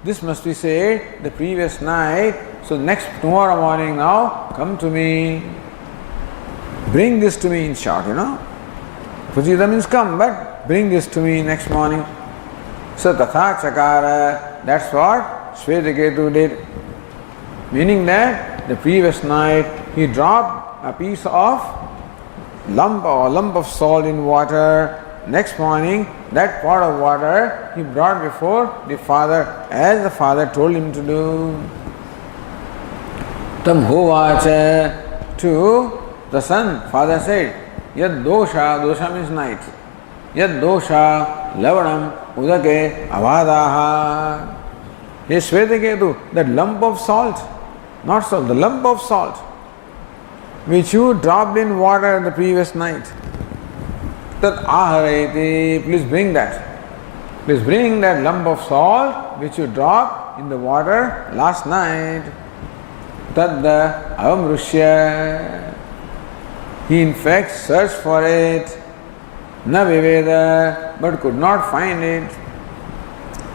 This must be said the previous night. So tomorrow morning now, come to me. Bring this to me in short, Upasida means come, but bring this to me next morning. So tatha chakara, that's what Shvetaketu did. Meaning that the previous night he dropped a piece of lump of salt in water. Next morning, that pot of water he brought before the father, as the father told him to do. Tam hovacha, to the son, father said, yad dosha means night. yad dosha lavanam udake avadaha. Hey Shvetaketu, that lump of salt, not salt, the lump of salt which you dropped in water the previous night, that ahareti, please bring that. Please bring that lump of salt which you dropped in the water last night. Tadda avamrushya. He in fact searched for it, na viveda, but could not find it.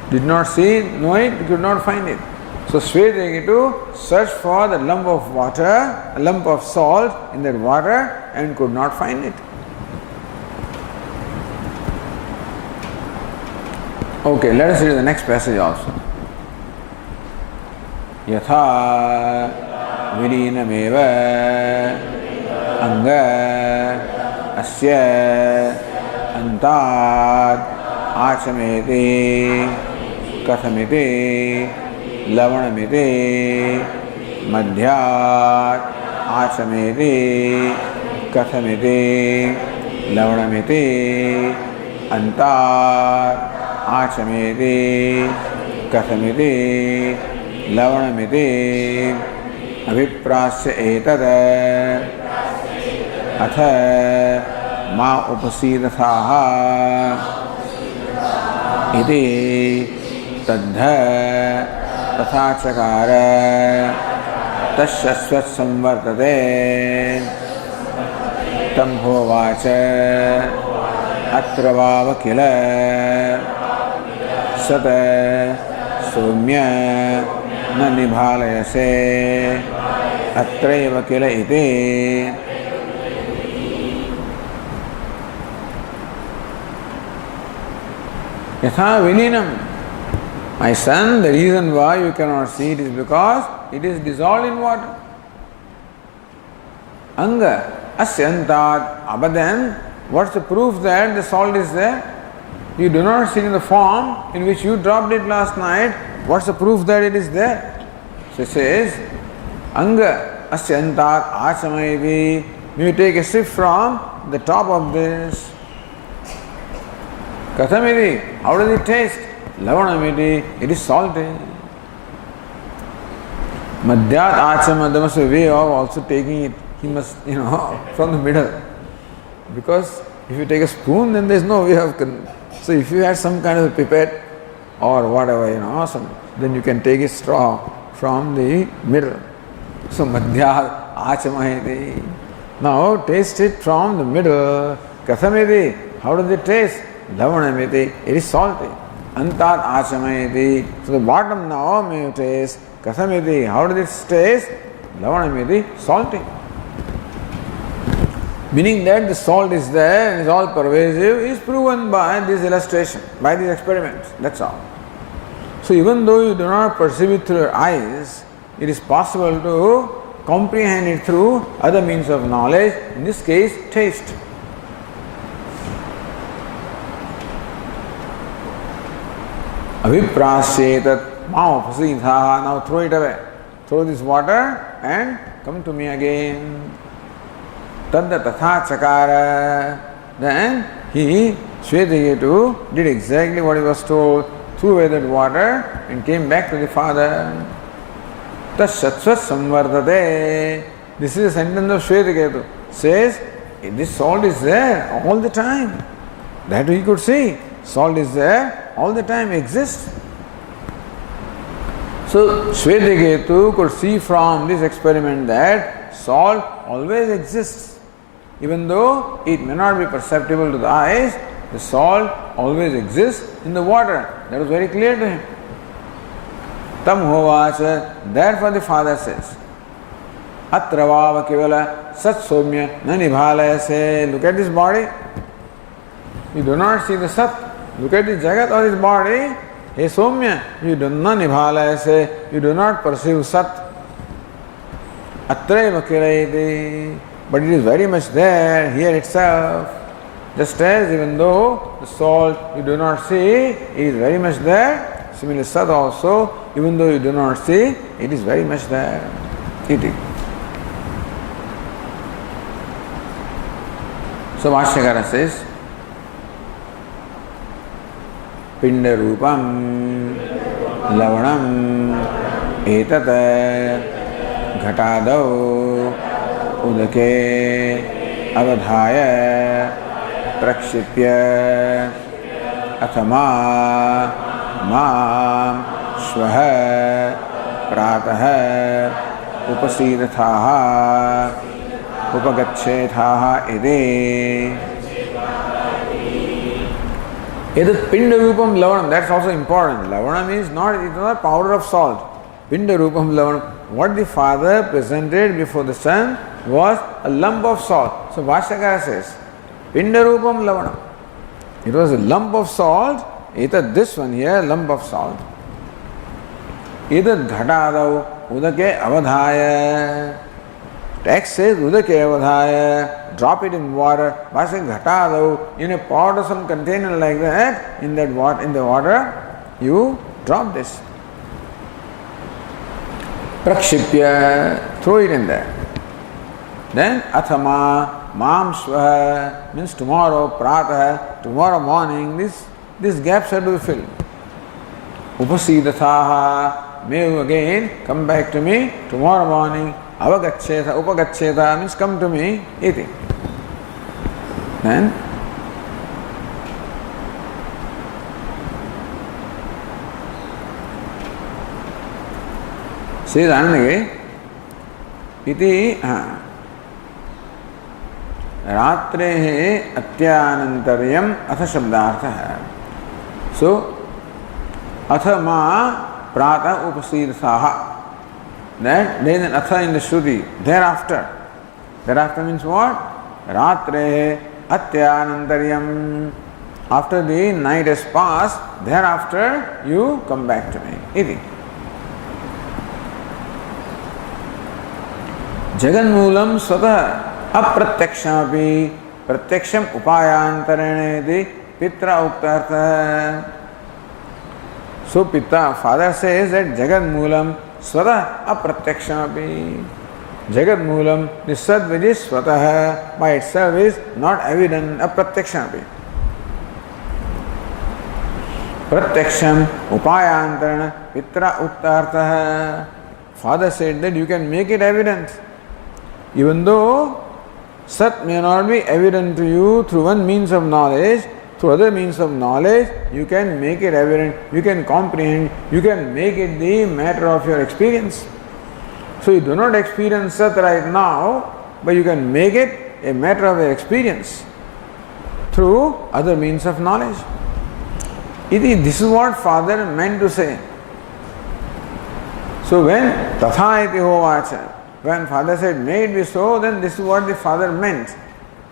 Did not see it, know it, could not find it. So Shvetaketu searched for the lump of water, a lump of salt in that water and could not find it. Okay, let us read the next passage also. Yatha vilinameva anga asya antad achameti kathamiti lavanamiti madhyat achameti kathamiti lavanamiti antat achameti kathamiti lavanamiti अभिप्रास्य एतद अथ मा उपसीदथाः इति तद्ध तथा चकार तश्शश्वत् संवर्तते तं होवाच अत्र वाव किल सत सौम्य न निभालयसे अत्रैव किल इति यथा विलीनम. My son, the reason why you cannot see it is because it is dissolved in water. Anga asyantat. But then, what's the proof that the salt is there? You do not see it in the form in which you dropped it last night. What's the proof that it is there? So it says, Anga asyantat achamayvi. You take a sip from the top of this. Kathamiti, how does it taste? Lavanamiti, it is salty. Madhyat achama, there must be a way of also taking it. He must, from the middle. Because if you take a spoon, then there is no way of. So if you had some kind of a pipette or whatever, then you can take a straw from the middle. So madhyat achamahiti. Now taste it from the middle. Kathamiti, how does it taste? Lavanamiti, it is salty. Antat achamayati. So the bottom now may you taste. Kathamiti, how does it taste? Lavanamiti, salty. Meaning that the salt is there and is all pervasive is proven by this illustration, by these experiments. That's all. So even though you do not perceive it through your eyes, it is possible to comprehend it through other means of knowledge, in this case, taste. Aviprasyetat maupasidha. Now throw it away. Throw this water and come to me again. Tadda tatha chakara. Then he, Shvetaketu, did exactly what he was told, threw away that water and came back to the father. Tashatsvat samvardate. This is a sentence of Shvetaketu. Says, this salt is there all the time. That he could see. Salt is there all the time, exists. So Shvetaketu could see from this experiment that salt always exists. Even though it may not be perceptible to the eyes, the salt always exists in the water. That was very clear to him. Tam hovacha. Therefore the father says, Atra vava kevala sat somya na nibhalayase. Look at this body. You do not see the sat. Look at this jagat or this body. Hey somya, you do not nibhalayase. You do not perceive sat. Atraiva kilayati. But it is very much there, here itself. Just as even though the salt you do not see, it is very much there. Similarly, Sat also, even though you do not see, it is very much there. Iti. So Bhashyakara says, Pindarupam Lavanam Etat Ghatadau Udake Avadhaya Prakshipya Athama Mam Shvaha Prataha Upasidathaha Upagachethaha Ede Edat Pindarupam Lavanam, that's also important. Lavanam is not, it is not powder of salt. Pindarupam Lavanam. What the father presented before the son was a lump of salt. So Bhashyakara says, Pindarupam Lavanam. It was a lump of salt. Etat, this one here, lump of salt. Etat Ghatadau Udake Avadhaya. Text says Udake Avadhaya. Drop it in water. Bhashyakara Ghatadau. In a pot or some container like that, in the water, you drop this. Prakshipya, throw it in there. Then Athama, Mam Shvaha, means tomorrow, Prataha, tomorrow morning, these gaps have to be filled. Upasidathaha, may you again come back to me tomorrow morning. Avagaccheta, Upagaccheta means come to me, iti. Then says Anandagi, iti Ratrehe Atyanantaryam Atha Shabdartha. So, Athama Prata Upasidathaha. That there is an Atha in the Shruti. Thereafter. Thereafter means what? Ratrehe Atyanantaryam. After the night has passed, thereafter you come back to me. Iti. Jaganmulam Swatah Apratyakshapi Pratyaksham Upayantarenedi Pitra Uktartha. So Pitta, father says that Jaganmulam Swatah Apratyakshapi. Jaganmulam, the Sat which is Swatah by itself is not evident, Apratyakshapi. Pratyaksham Upayantarana Pitra Uktartha. Father said that you can make it evident. Even though Sat may not be evident to you through one means of knowledge, through other means of knowledge, you can make it evident, you can comprehend, you can make it the matter of your experience. So you do not experience Sat right now, but you can make it a matter of your experience through other means of knowledge. This is what Father meant to say. So when Tatha iti hovacha, when Father said, may it be so, then this is what the Father meant.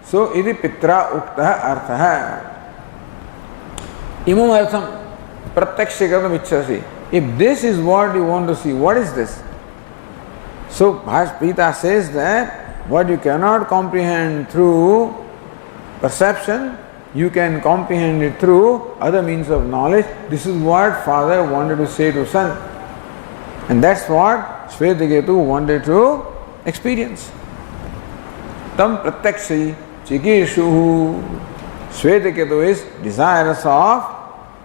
So, iti pitra uktaha arthaha. Imam artham pratyakshikatam ichchasi. If this is what you want to see, what is this? So, Pita says that what you cannot comprehend through perception, you can comprehend it through other means of knowledge. This is what Father wanted to say to Son. And that's what Shvetaketu wanted to experience. Tam pratyakshi chikishuhu. Shvetaketu is desirous of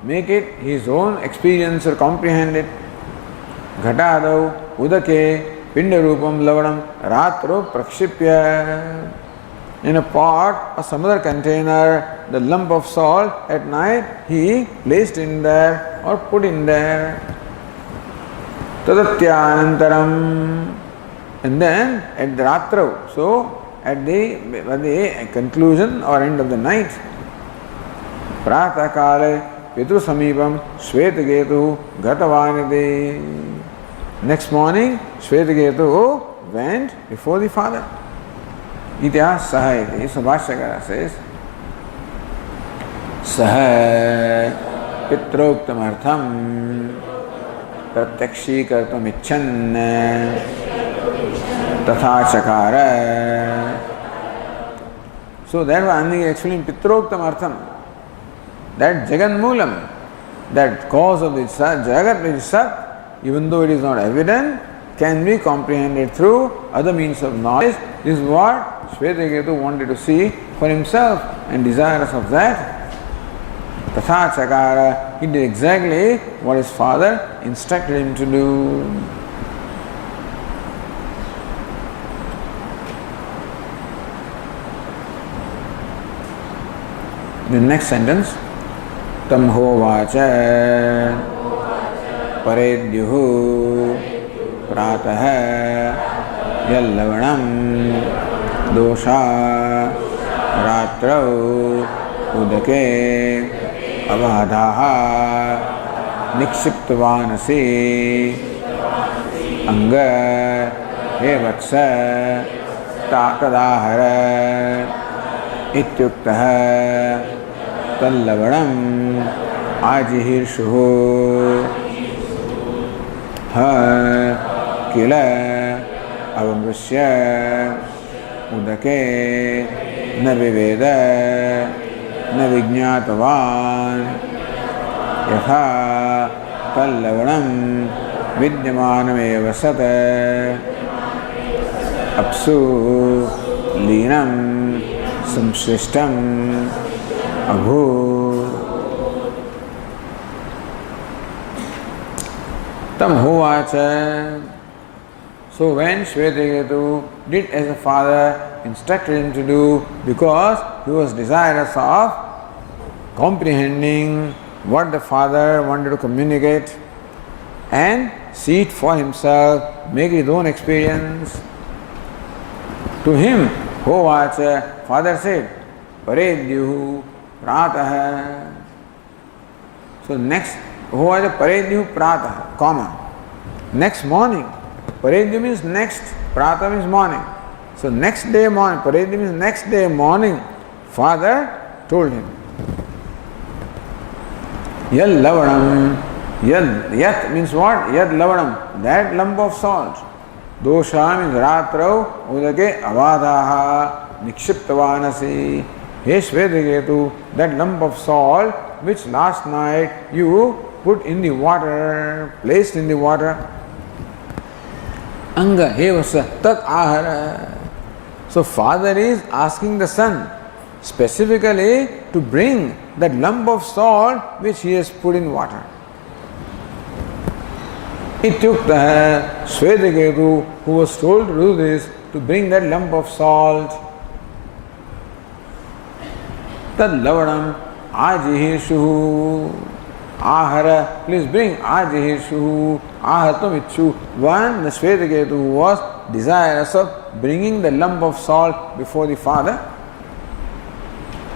make it his own experience or comprehend it. Ghatadau udake pindarupam lavanam ratro prakshipya. In a pot or some other container, the lump of salt at night he placed in there or put in there. Tadatyanantaram. And then at the Ratrav, so at the conclusion or end of the night, Pratakale Pitu Samipam Shvetaketu Gatavanide. Next morning, Shvetaketu went before the father. Itya Sahayati. So Bhashyakara says, Saha Pitroktamartham Pratyakshīkartum icchan Tatha Chakara. So that was actually Pitroktam Artham. That Jaganmulam, that cause of the Jagat which is Sat, even though it is not evident, can be comprehended through other means of knowledge. This is what Shvetaketu wanted to see for himself and desirous of that. Tatha Chakara he did exactly what his father instructed him to do. The next sentence, Tam hovacha paredyuhu pratah yallavanam dosha ratrau udake avadaha nikshiptvanasi anga hevatsa tatadahara ityuktah तल्लवणम आजिहीर्षुः किल अवमृश्य उदके न विवेद न विज्ञातवान् यथा तल्लवणं विद्यमानमेव सत् अप्सु लीनं संश्लिष्टं Tam hovacha. So when Shvetaketu did as the father instructed him to do, because he was desirous of comprehending what the father wanted to communicate and see it for himself, make his own experience. To him, hovacha, father said, Paredyuhu Pratah. So next, hovacha Paredyuhu Pratah, comma. Next morning. Paredyu means next, Pratah means morning. So next day morning, Paredyu means next day morning, father told him. Yad lavanam, yat means what? Yad lavanam, that lump of salt. Dosha means ratrau udake avadaha nikshiptavanasi. Hey Shvetaketu, that lump of salt which last night you put in the water, placed in the water. Anga hevasa tat ahara. So father is asking the son specifically to bring that lump of salt which he has put in water. Ityuktaha Shvetaketu, who was told to do this, to bring that lump of salt. Tad lavanam ajihishuhu ahara. Please bring ajihishuhu ahatam ichu. One, the Shvetaketu was desirous of bringing the lump of salt before the father.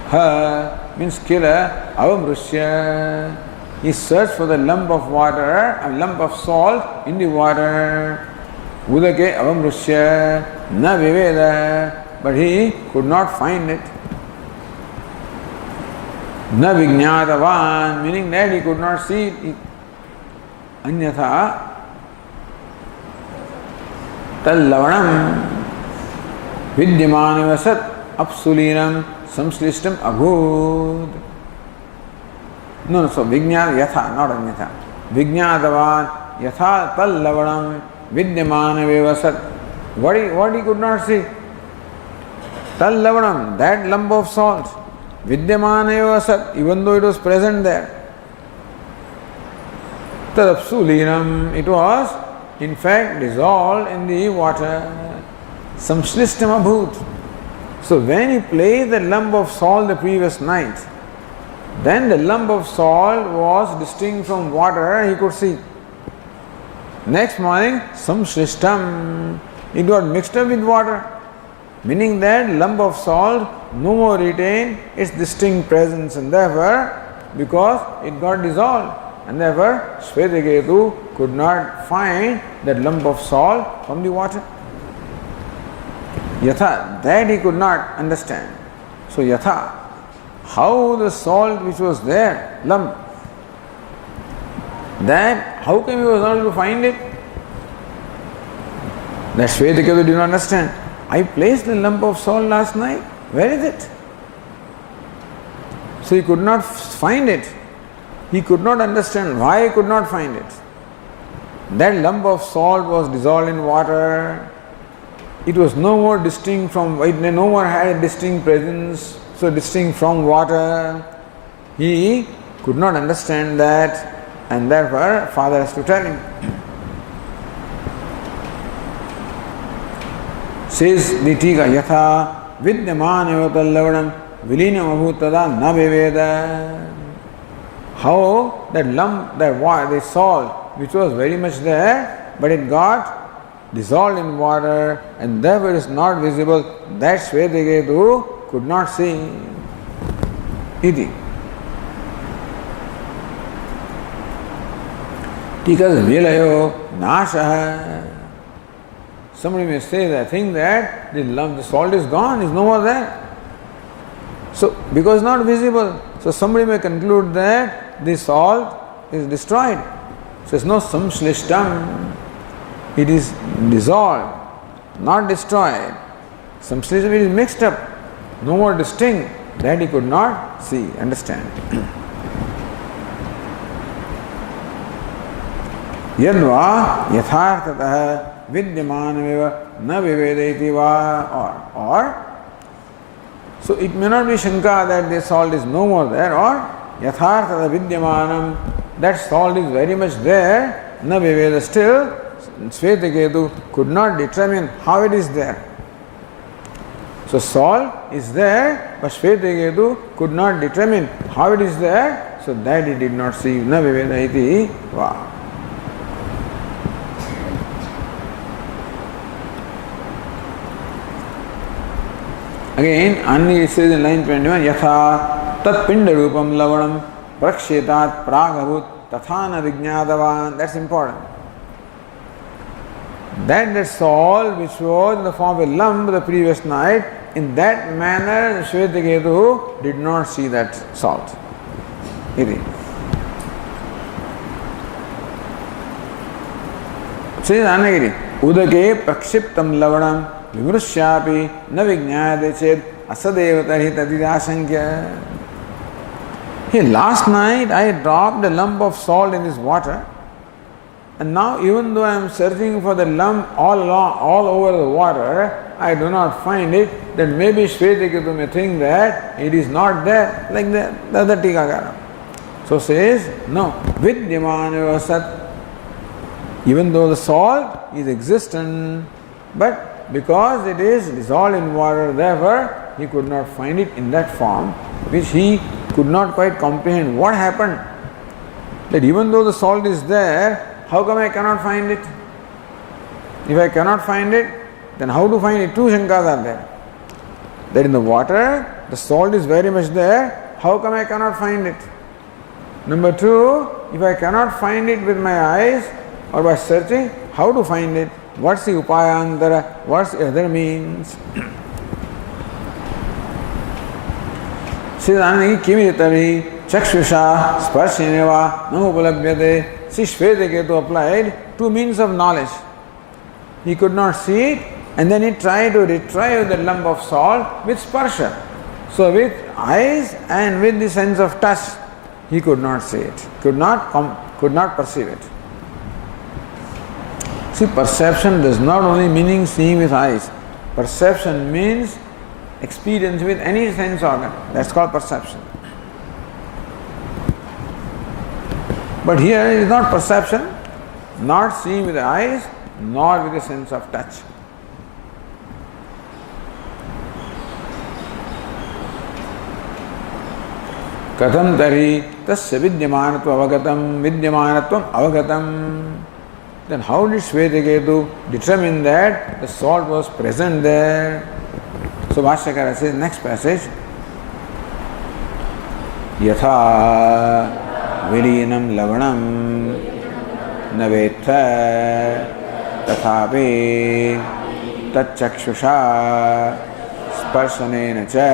Ha means killer avamrushya. He searched for the lump of water, a lump of salt in the water. Udake avamrushya na viveda, but he could not find it. Na vijñātavan, meaning that he could not see it. Anyatha tallavanam vidyamaneva sat apsulinam samslishtam abhud. No, so vijñāta yatha, not anyatha. Vijñātavan yatha tallavanam vidyamaneva sat. What he could not see? Tallavanam, that lump of salt. Vidyamaneva sat, even though it was present there. Tadapsulinam, it was in fact dissolved in the water. Samslishtam abhut. So when he placed the lump of salt the previous night, then the lump of salt was distinct from water, he could see. Next morning, samslishtam, it got mixed up with water. Meaning that lump of salt no more retained its distinct presence, and therefore, because it got dissolved, and therefore Shvetaketu could not find that lump of salt from the water. Yatha, that he could not understand. So yatha, how the salt which was there, lump, that how come he was not able to find it? That Shvetaketu did not understand. I placed the lump of salt last night. Where is it? So he could not find it. He could not understand why he could not find it. That lump of salt was dissolved in water. It was no more distinct from, it no more had a distinct presence, so distinct from water. He could not understand that, and therefore father has to tell him. Says the Tika, Yatha Vidyamana Lavanam Vilinam Abhutada Na Viveda. How that lump, that water, the salt, which was very much there, but it got dissolved in water and therefore is not visible, that Shvetaketu could not see. Iti. Tika's Vilayo Nashaha. Somebody may say that, think that the lump, the salt is gone, is no more there. So, because not visible, so somebody may conclude that the salt is destroyed. So it's no samslishtam. It is dissolved, not destroyed. Samslishtam is mixed up, no more distinct. That he could not see, understand. Yadva yathartatah vidyamanameva na vivedeti va, or so it may not be shanka that the salt is no more there, or yathartatah vidyamanam, that salt is very much there, na viveda, still Shvetaketu could not determine how it is there. So salt is there, but Shvetaketu could not determine how it is there, so that he did not see. Na viveda iti va. Again, Anni says in line 21, Yatha tat pinda rupam lavanam prakshetat pragavut tathana vijnadavan. That's important. That salt which was in the form of a lump the previous night, in that manner Shvetaketu did not see that salt. Iti. Says Annagiri, Udake prakshiptam lavanam vimrushyapi na vijnayate ched asadeva tarhi tadidasankya. Here, last night I dropped a lump of salt in this water, and now even though I am searching for the lump all along, all over the water, I do not find it. Then maybe Shvetaketu may think that it is not there, like the other Tikakara. So says, no, Vidyamana Sat. Even though the salt is existent, but because it is dissolved in water, therefore he could not find it in that form, which he could not quite comprehend. What happened? That even though the salt is there, how come I cannot find it? If I cannot find it, then how to find it? Two shankas are there. That in the water, the salt is very much there, how come I cannot find it? Number two, if I cannot find it with my eyes or by searching, how to find it? What's the upayantara? What's the other means? Siddhanagi kimitari chakshusha sparshineva no upalabhyate. See, Shvetaketu applied two means of knowledge. He could not see it, and then he tried to retrieve the lump of salt with sparsha. So with eyes and with the sense of touch, he could not see it, could not perceive it. See, perception does not only mean seeing with eyes. Perception means experience with any sense organ. That's called perception. But here it is not perception, not seeing with the eyes, nor with the sense of touch. Katham tari tasya vidyamanatvam avagatam. Then how did Shvetaketu determine that the salt was present there? So Bhashyakara says, next passage, Yatha vilinam lavanam navetha tathapi tachakshusha sparsanena cha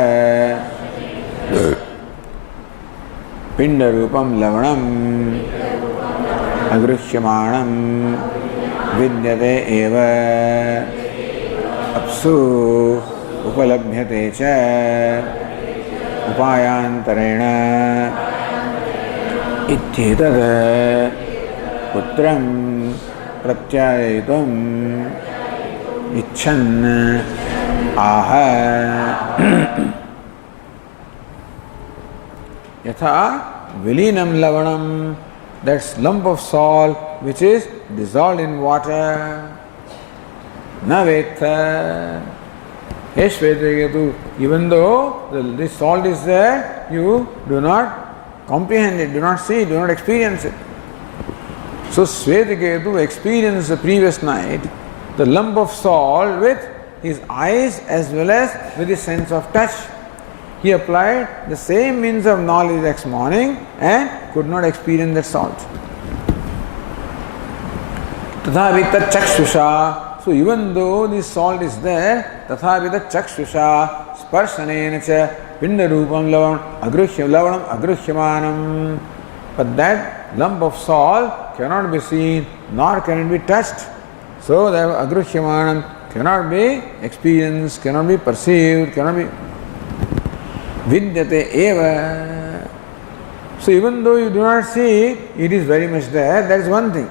pindarupam lavanam agruhyamanam vidyate eva apsu upalabhyate cha upayantarena ityetad putram pratyayitum icchan aha. Yatha vilinam lavanam, that lump of salt which is dissolved in water. Na vetha. Even though this salt is there, you do not comprehend it, do not see it, do not experience it. So Svetiketu experienced the previous night the lump of salt with his eyes as well as with his sense of touch. He applied the same means of knowledge next morning and could not experience that salt. Tathavita chakshusha. So even though this salt is there, tathavita chakshusha sparshanena cha pindarupam lavanam agruhyamanam. But that lump of salt cannot be seen nor can it be touched. So that agruhyamanam cannot be experienced, cannot be perceived, cannot be vidyate eva. So even though you do not see, it is very much there. That is one thing.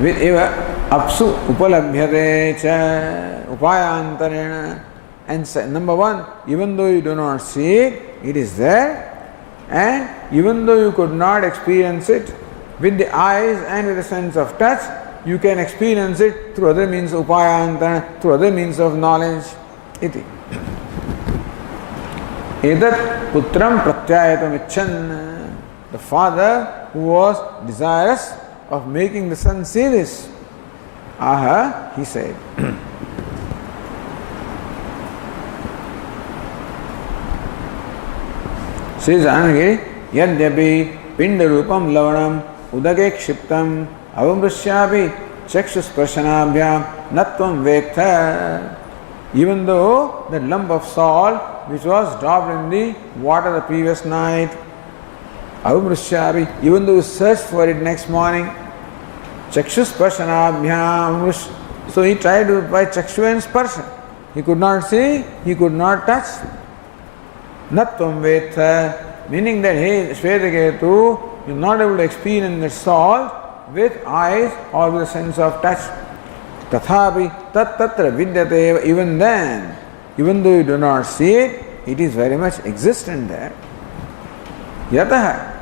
With eva apsu upalabhyate cha upayantarena. And number one, even though you do not see it, it is there. And even though you could not experience it with the eyes and with the sense of touch, you can experience it through other means of upayantana, through other means of knowledge. Iti. Edat putram pratyayatam icchan. The father who was desirous of making the son see this. Aha, he said. Says Anagiri, Yadyapi pindarupam lavanam udake kshiptam avamrishyapi chakshusparshanabhyam natvam vektha. Even though that lump of salt which was dropped in the water the previous night, avamrishyapi, even though you searched for it next morning, chakshusparshanabhyam. So he tried to by chakshu and sparsha. He could not see, he could not touch. Natvam vetha, meaning that hey, Shvetaketu, you are not able to experience the salt with eyes or with a sense of touch. Tathapi tat tatra vidyate, even then, even though you do not see it, it is very much existent there. Yataha,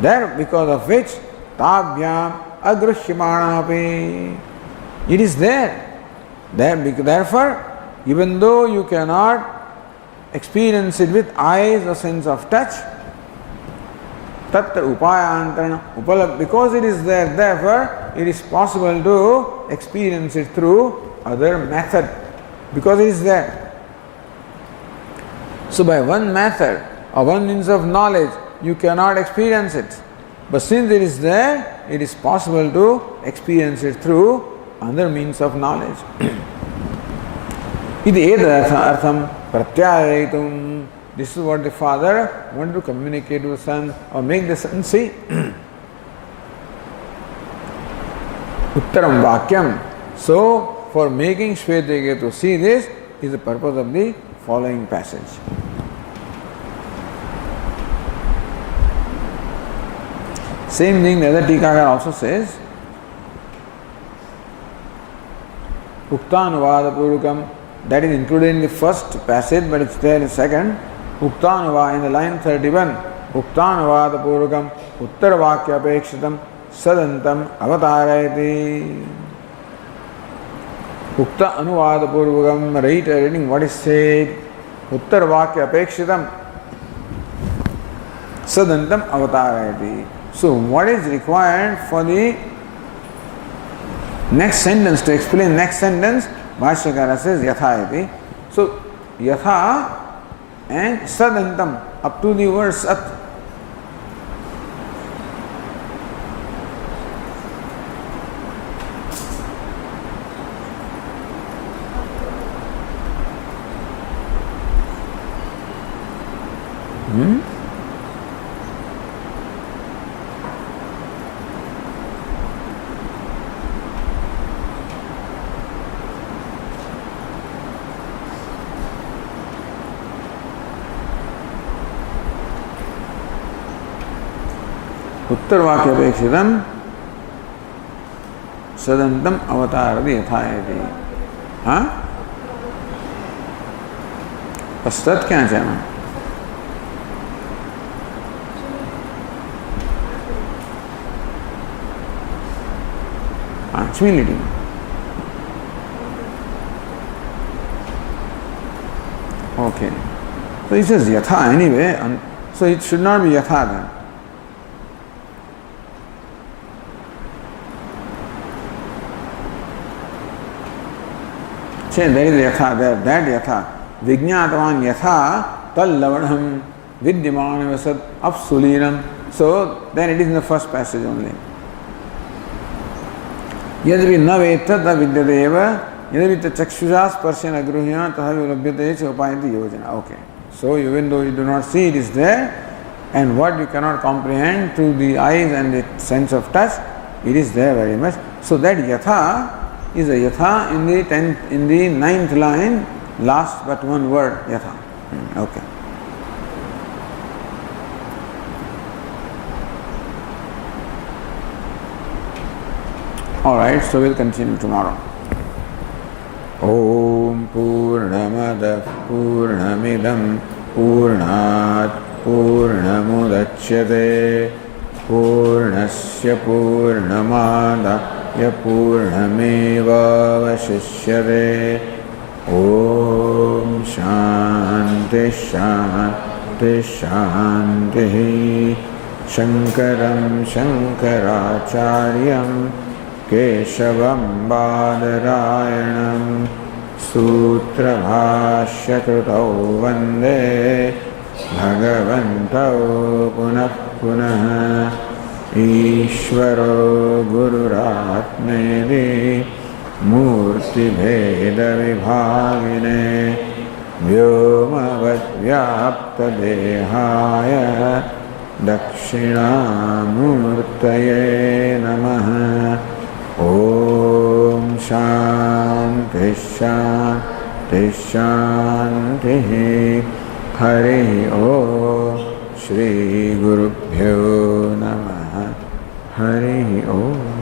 there because of which tabhyam agruhyamanapi, it is there. Therefore, even though you cannot experience it with eyes or sense of touch, tatra upayantarana, because it is there, therefore it is possible to experience it through other method, because it is there. So by one method or one means of knowledge you cannot experience it, but since it is there, it is possible to experience it through other means of knowledge. Iti edadartham pratyayayitum. This is what the father wanted to communicate to the son or make the son see. Uttaram vakyam. So, for making Shvetaketu see this is the purpose of the following passage. Same thing the other Tikakar also says. Uktanuvada purukam. That is included in the first passage, but it's there in the second. Uktanuva in the line 31. Uktanuvada purukam uttarvakya apekshitam sadantam avatarayati. Ukta anuvada purukam, reiterating what is said. Uttarvakya apekshitam sadantam avatarayati. So what is required for the next sentence, to explain next sentence, Bhashyakara says yathayati. So yatha and sadantam up to the word sat. उत्तरवाक्य अपेक्षितम सदंतम अवतारति यथायति. हाँ, पश्चात क्या चाहना? It's humility. Okay. So it says yatha anyway, and so it should not be yatha then. Say there is yatha there, that yatha. Vijñātavan yatha tal lavanam vidyamana vasat apsulinam. So then it is in the first passage only. Yadavi na veta ta vidyadeva yadavi ta chakshusha sparshana gruhya tahavi ulabhyate cha upayanti yojana. Okay. So even though you do not see, it is there, and what you cannot comprehend through the eyes and the sense of touch, it is there very much. So that yatha is a yatha in the 9th line, last but one word, yatha. Okay. Alright, so we'll continue tomorrow. Om Purnamada Purnamidam Purnat Purnamudachyate Purnasya Purnamadaya Purnameva Vashishyate. Om Shanti Shanti Shanti. Shankaram Shankaracharyam Keshavam Badarayanam Sutra Bhashyakritau Vande Bhagavantau Punah Punah Ishvaro Gururatmedi Murti Bheda Vibhagine Vyomavad Vyapta Dehaya Dakshinamurtaye Namaha. Om Shanti Shanti Shanti. Hari Om Shri Gurubhyo Namaha. Hari Om.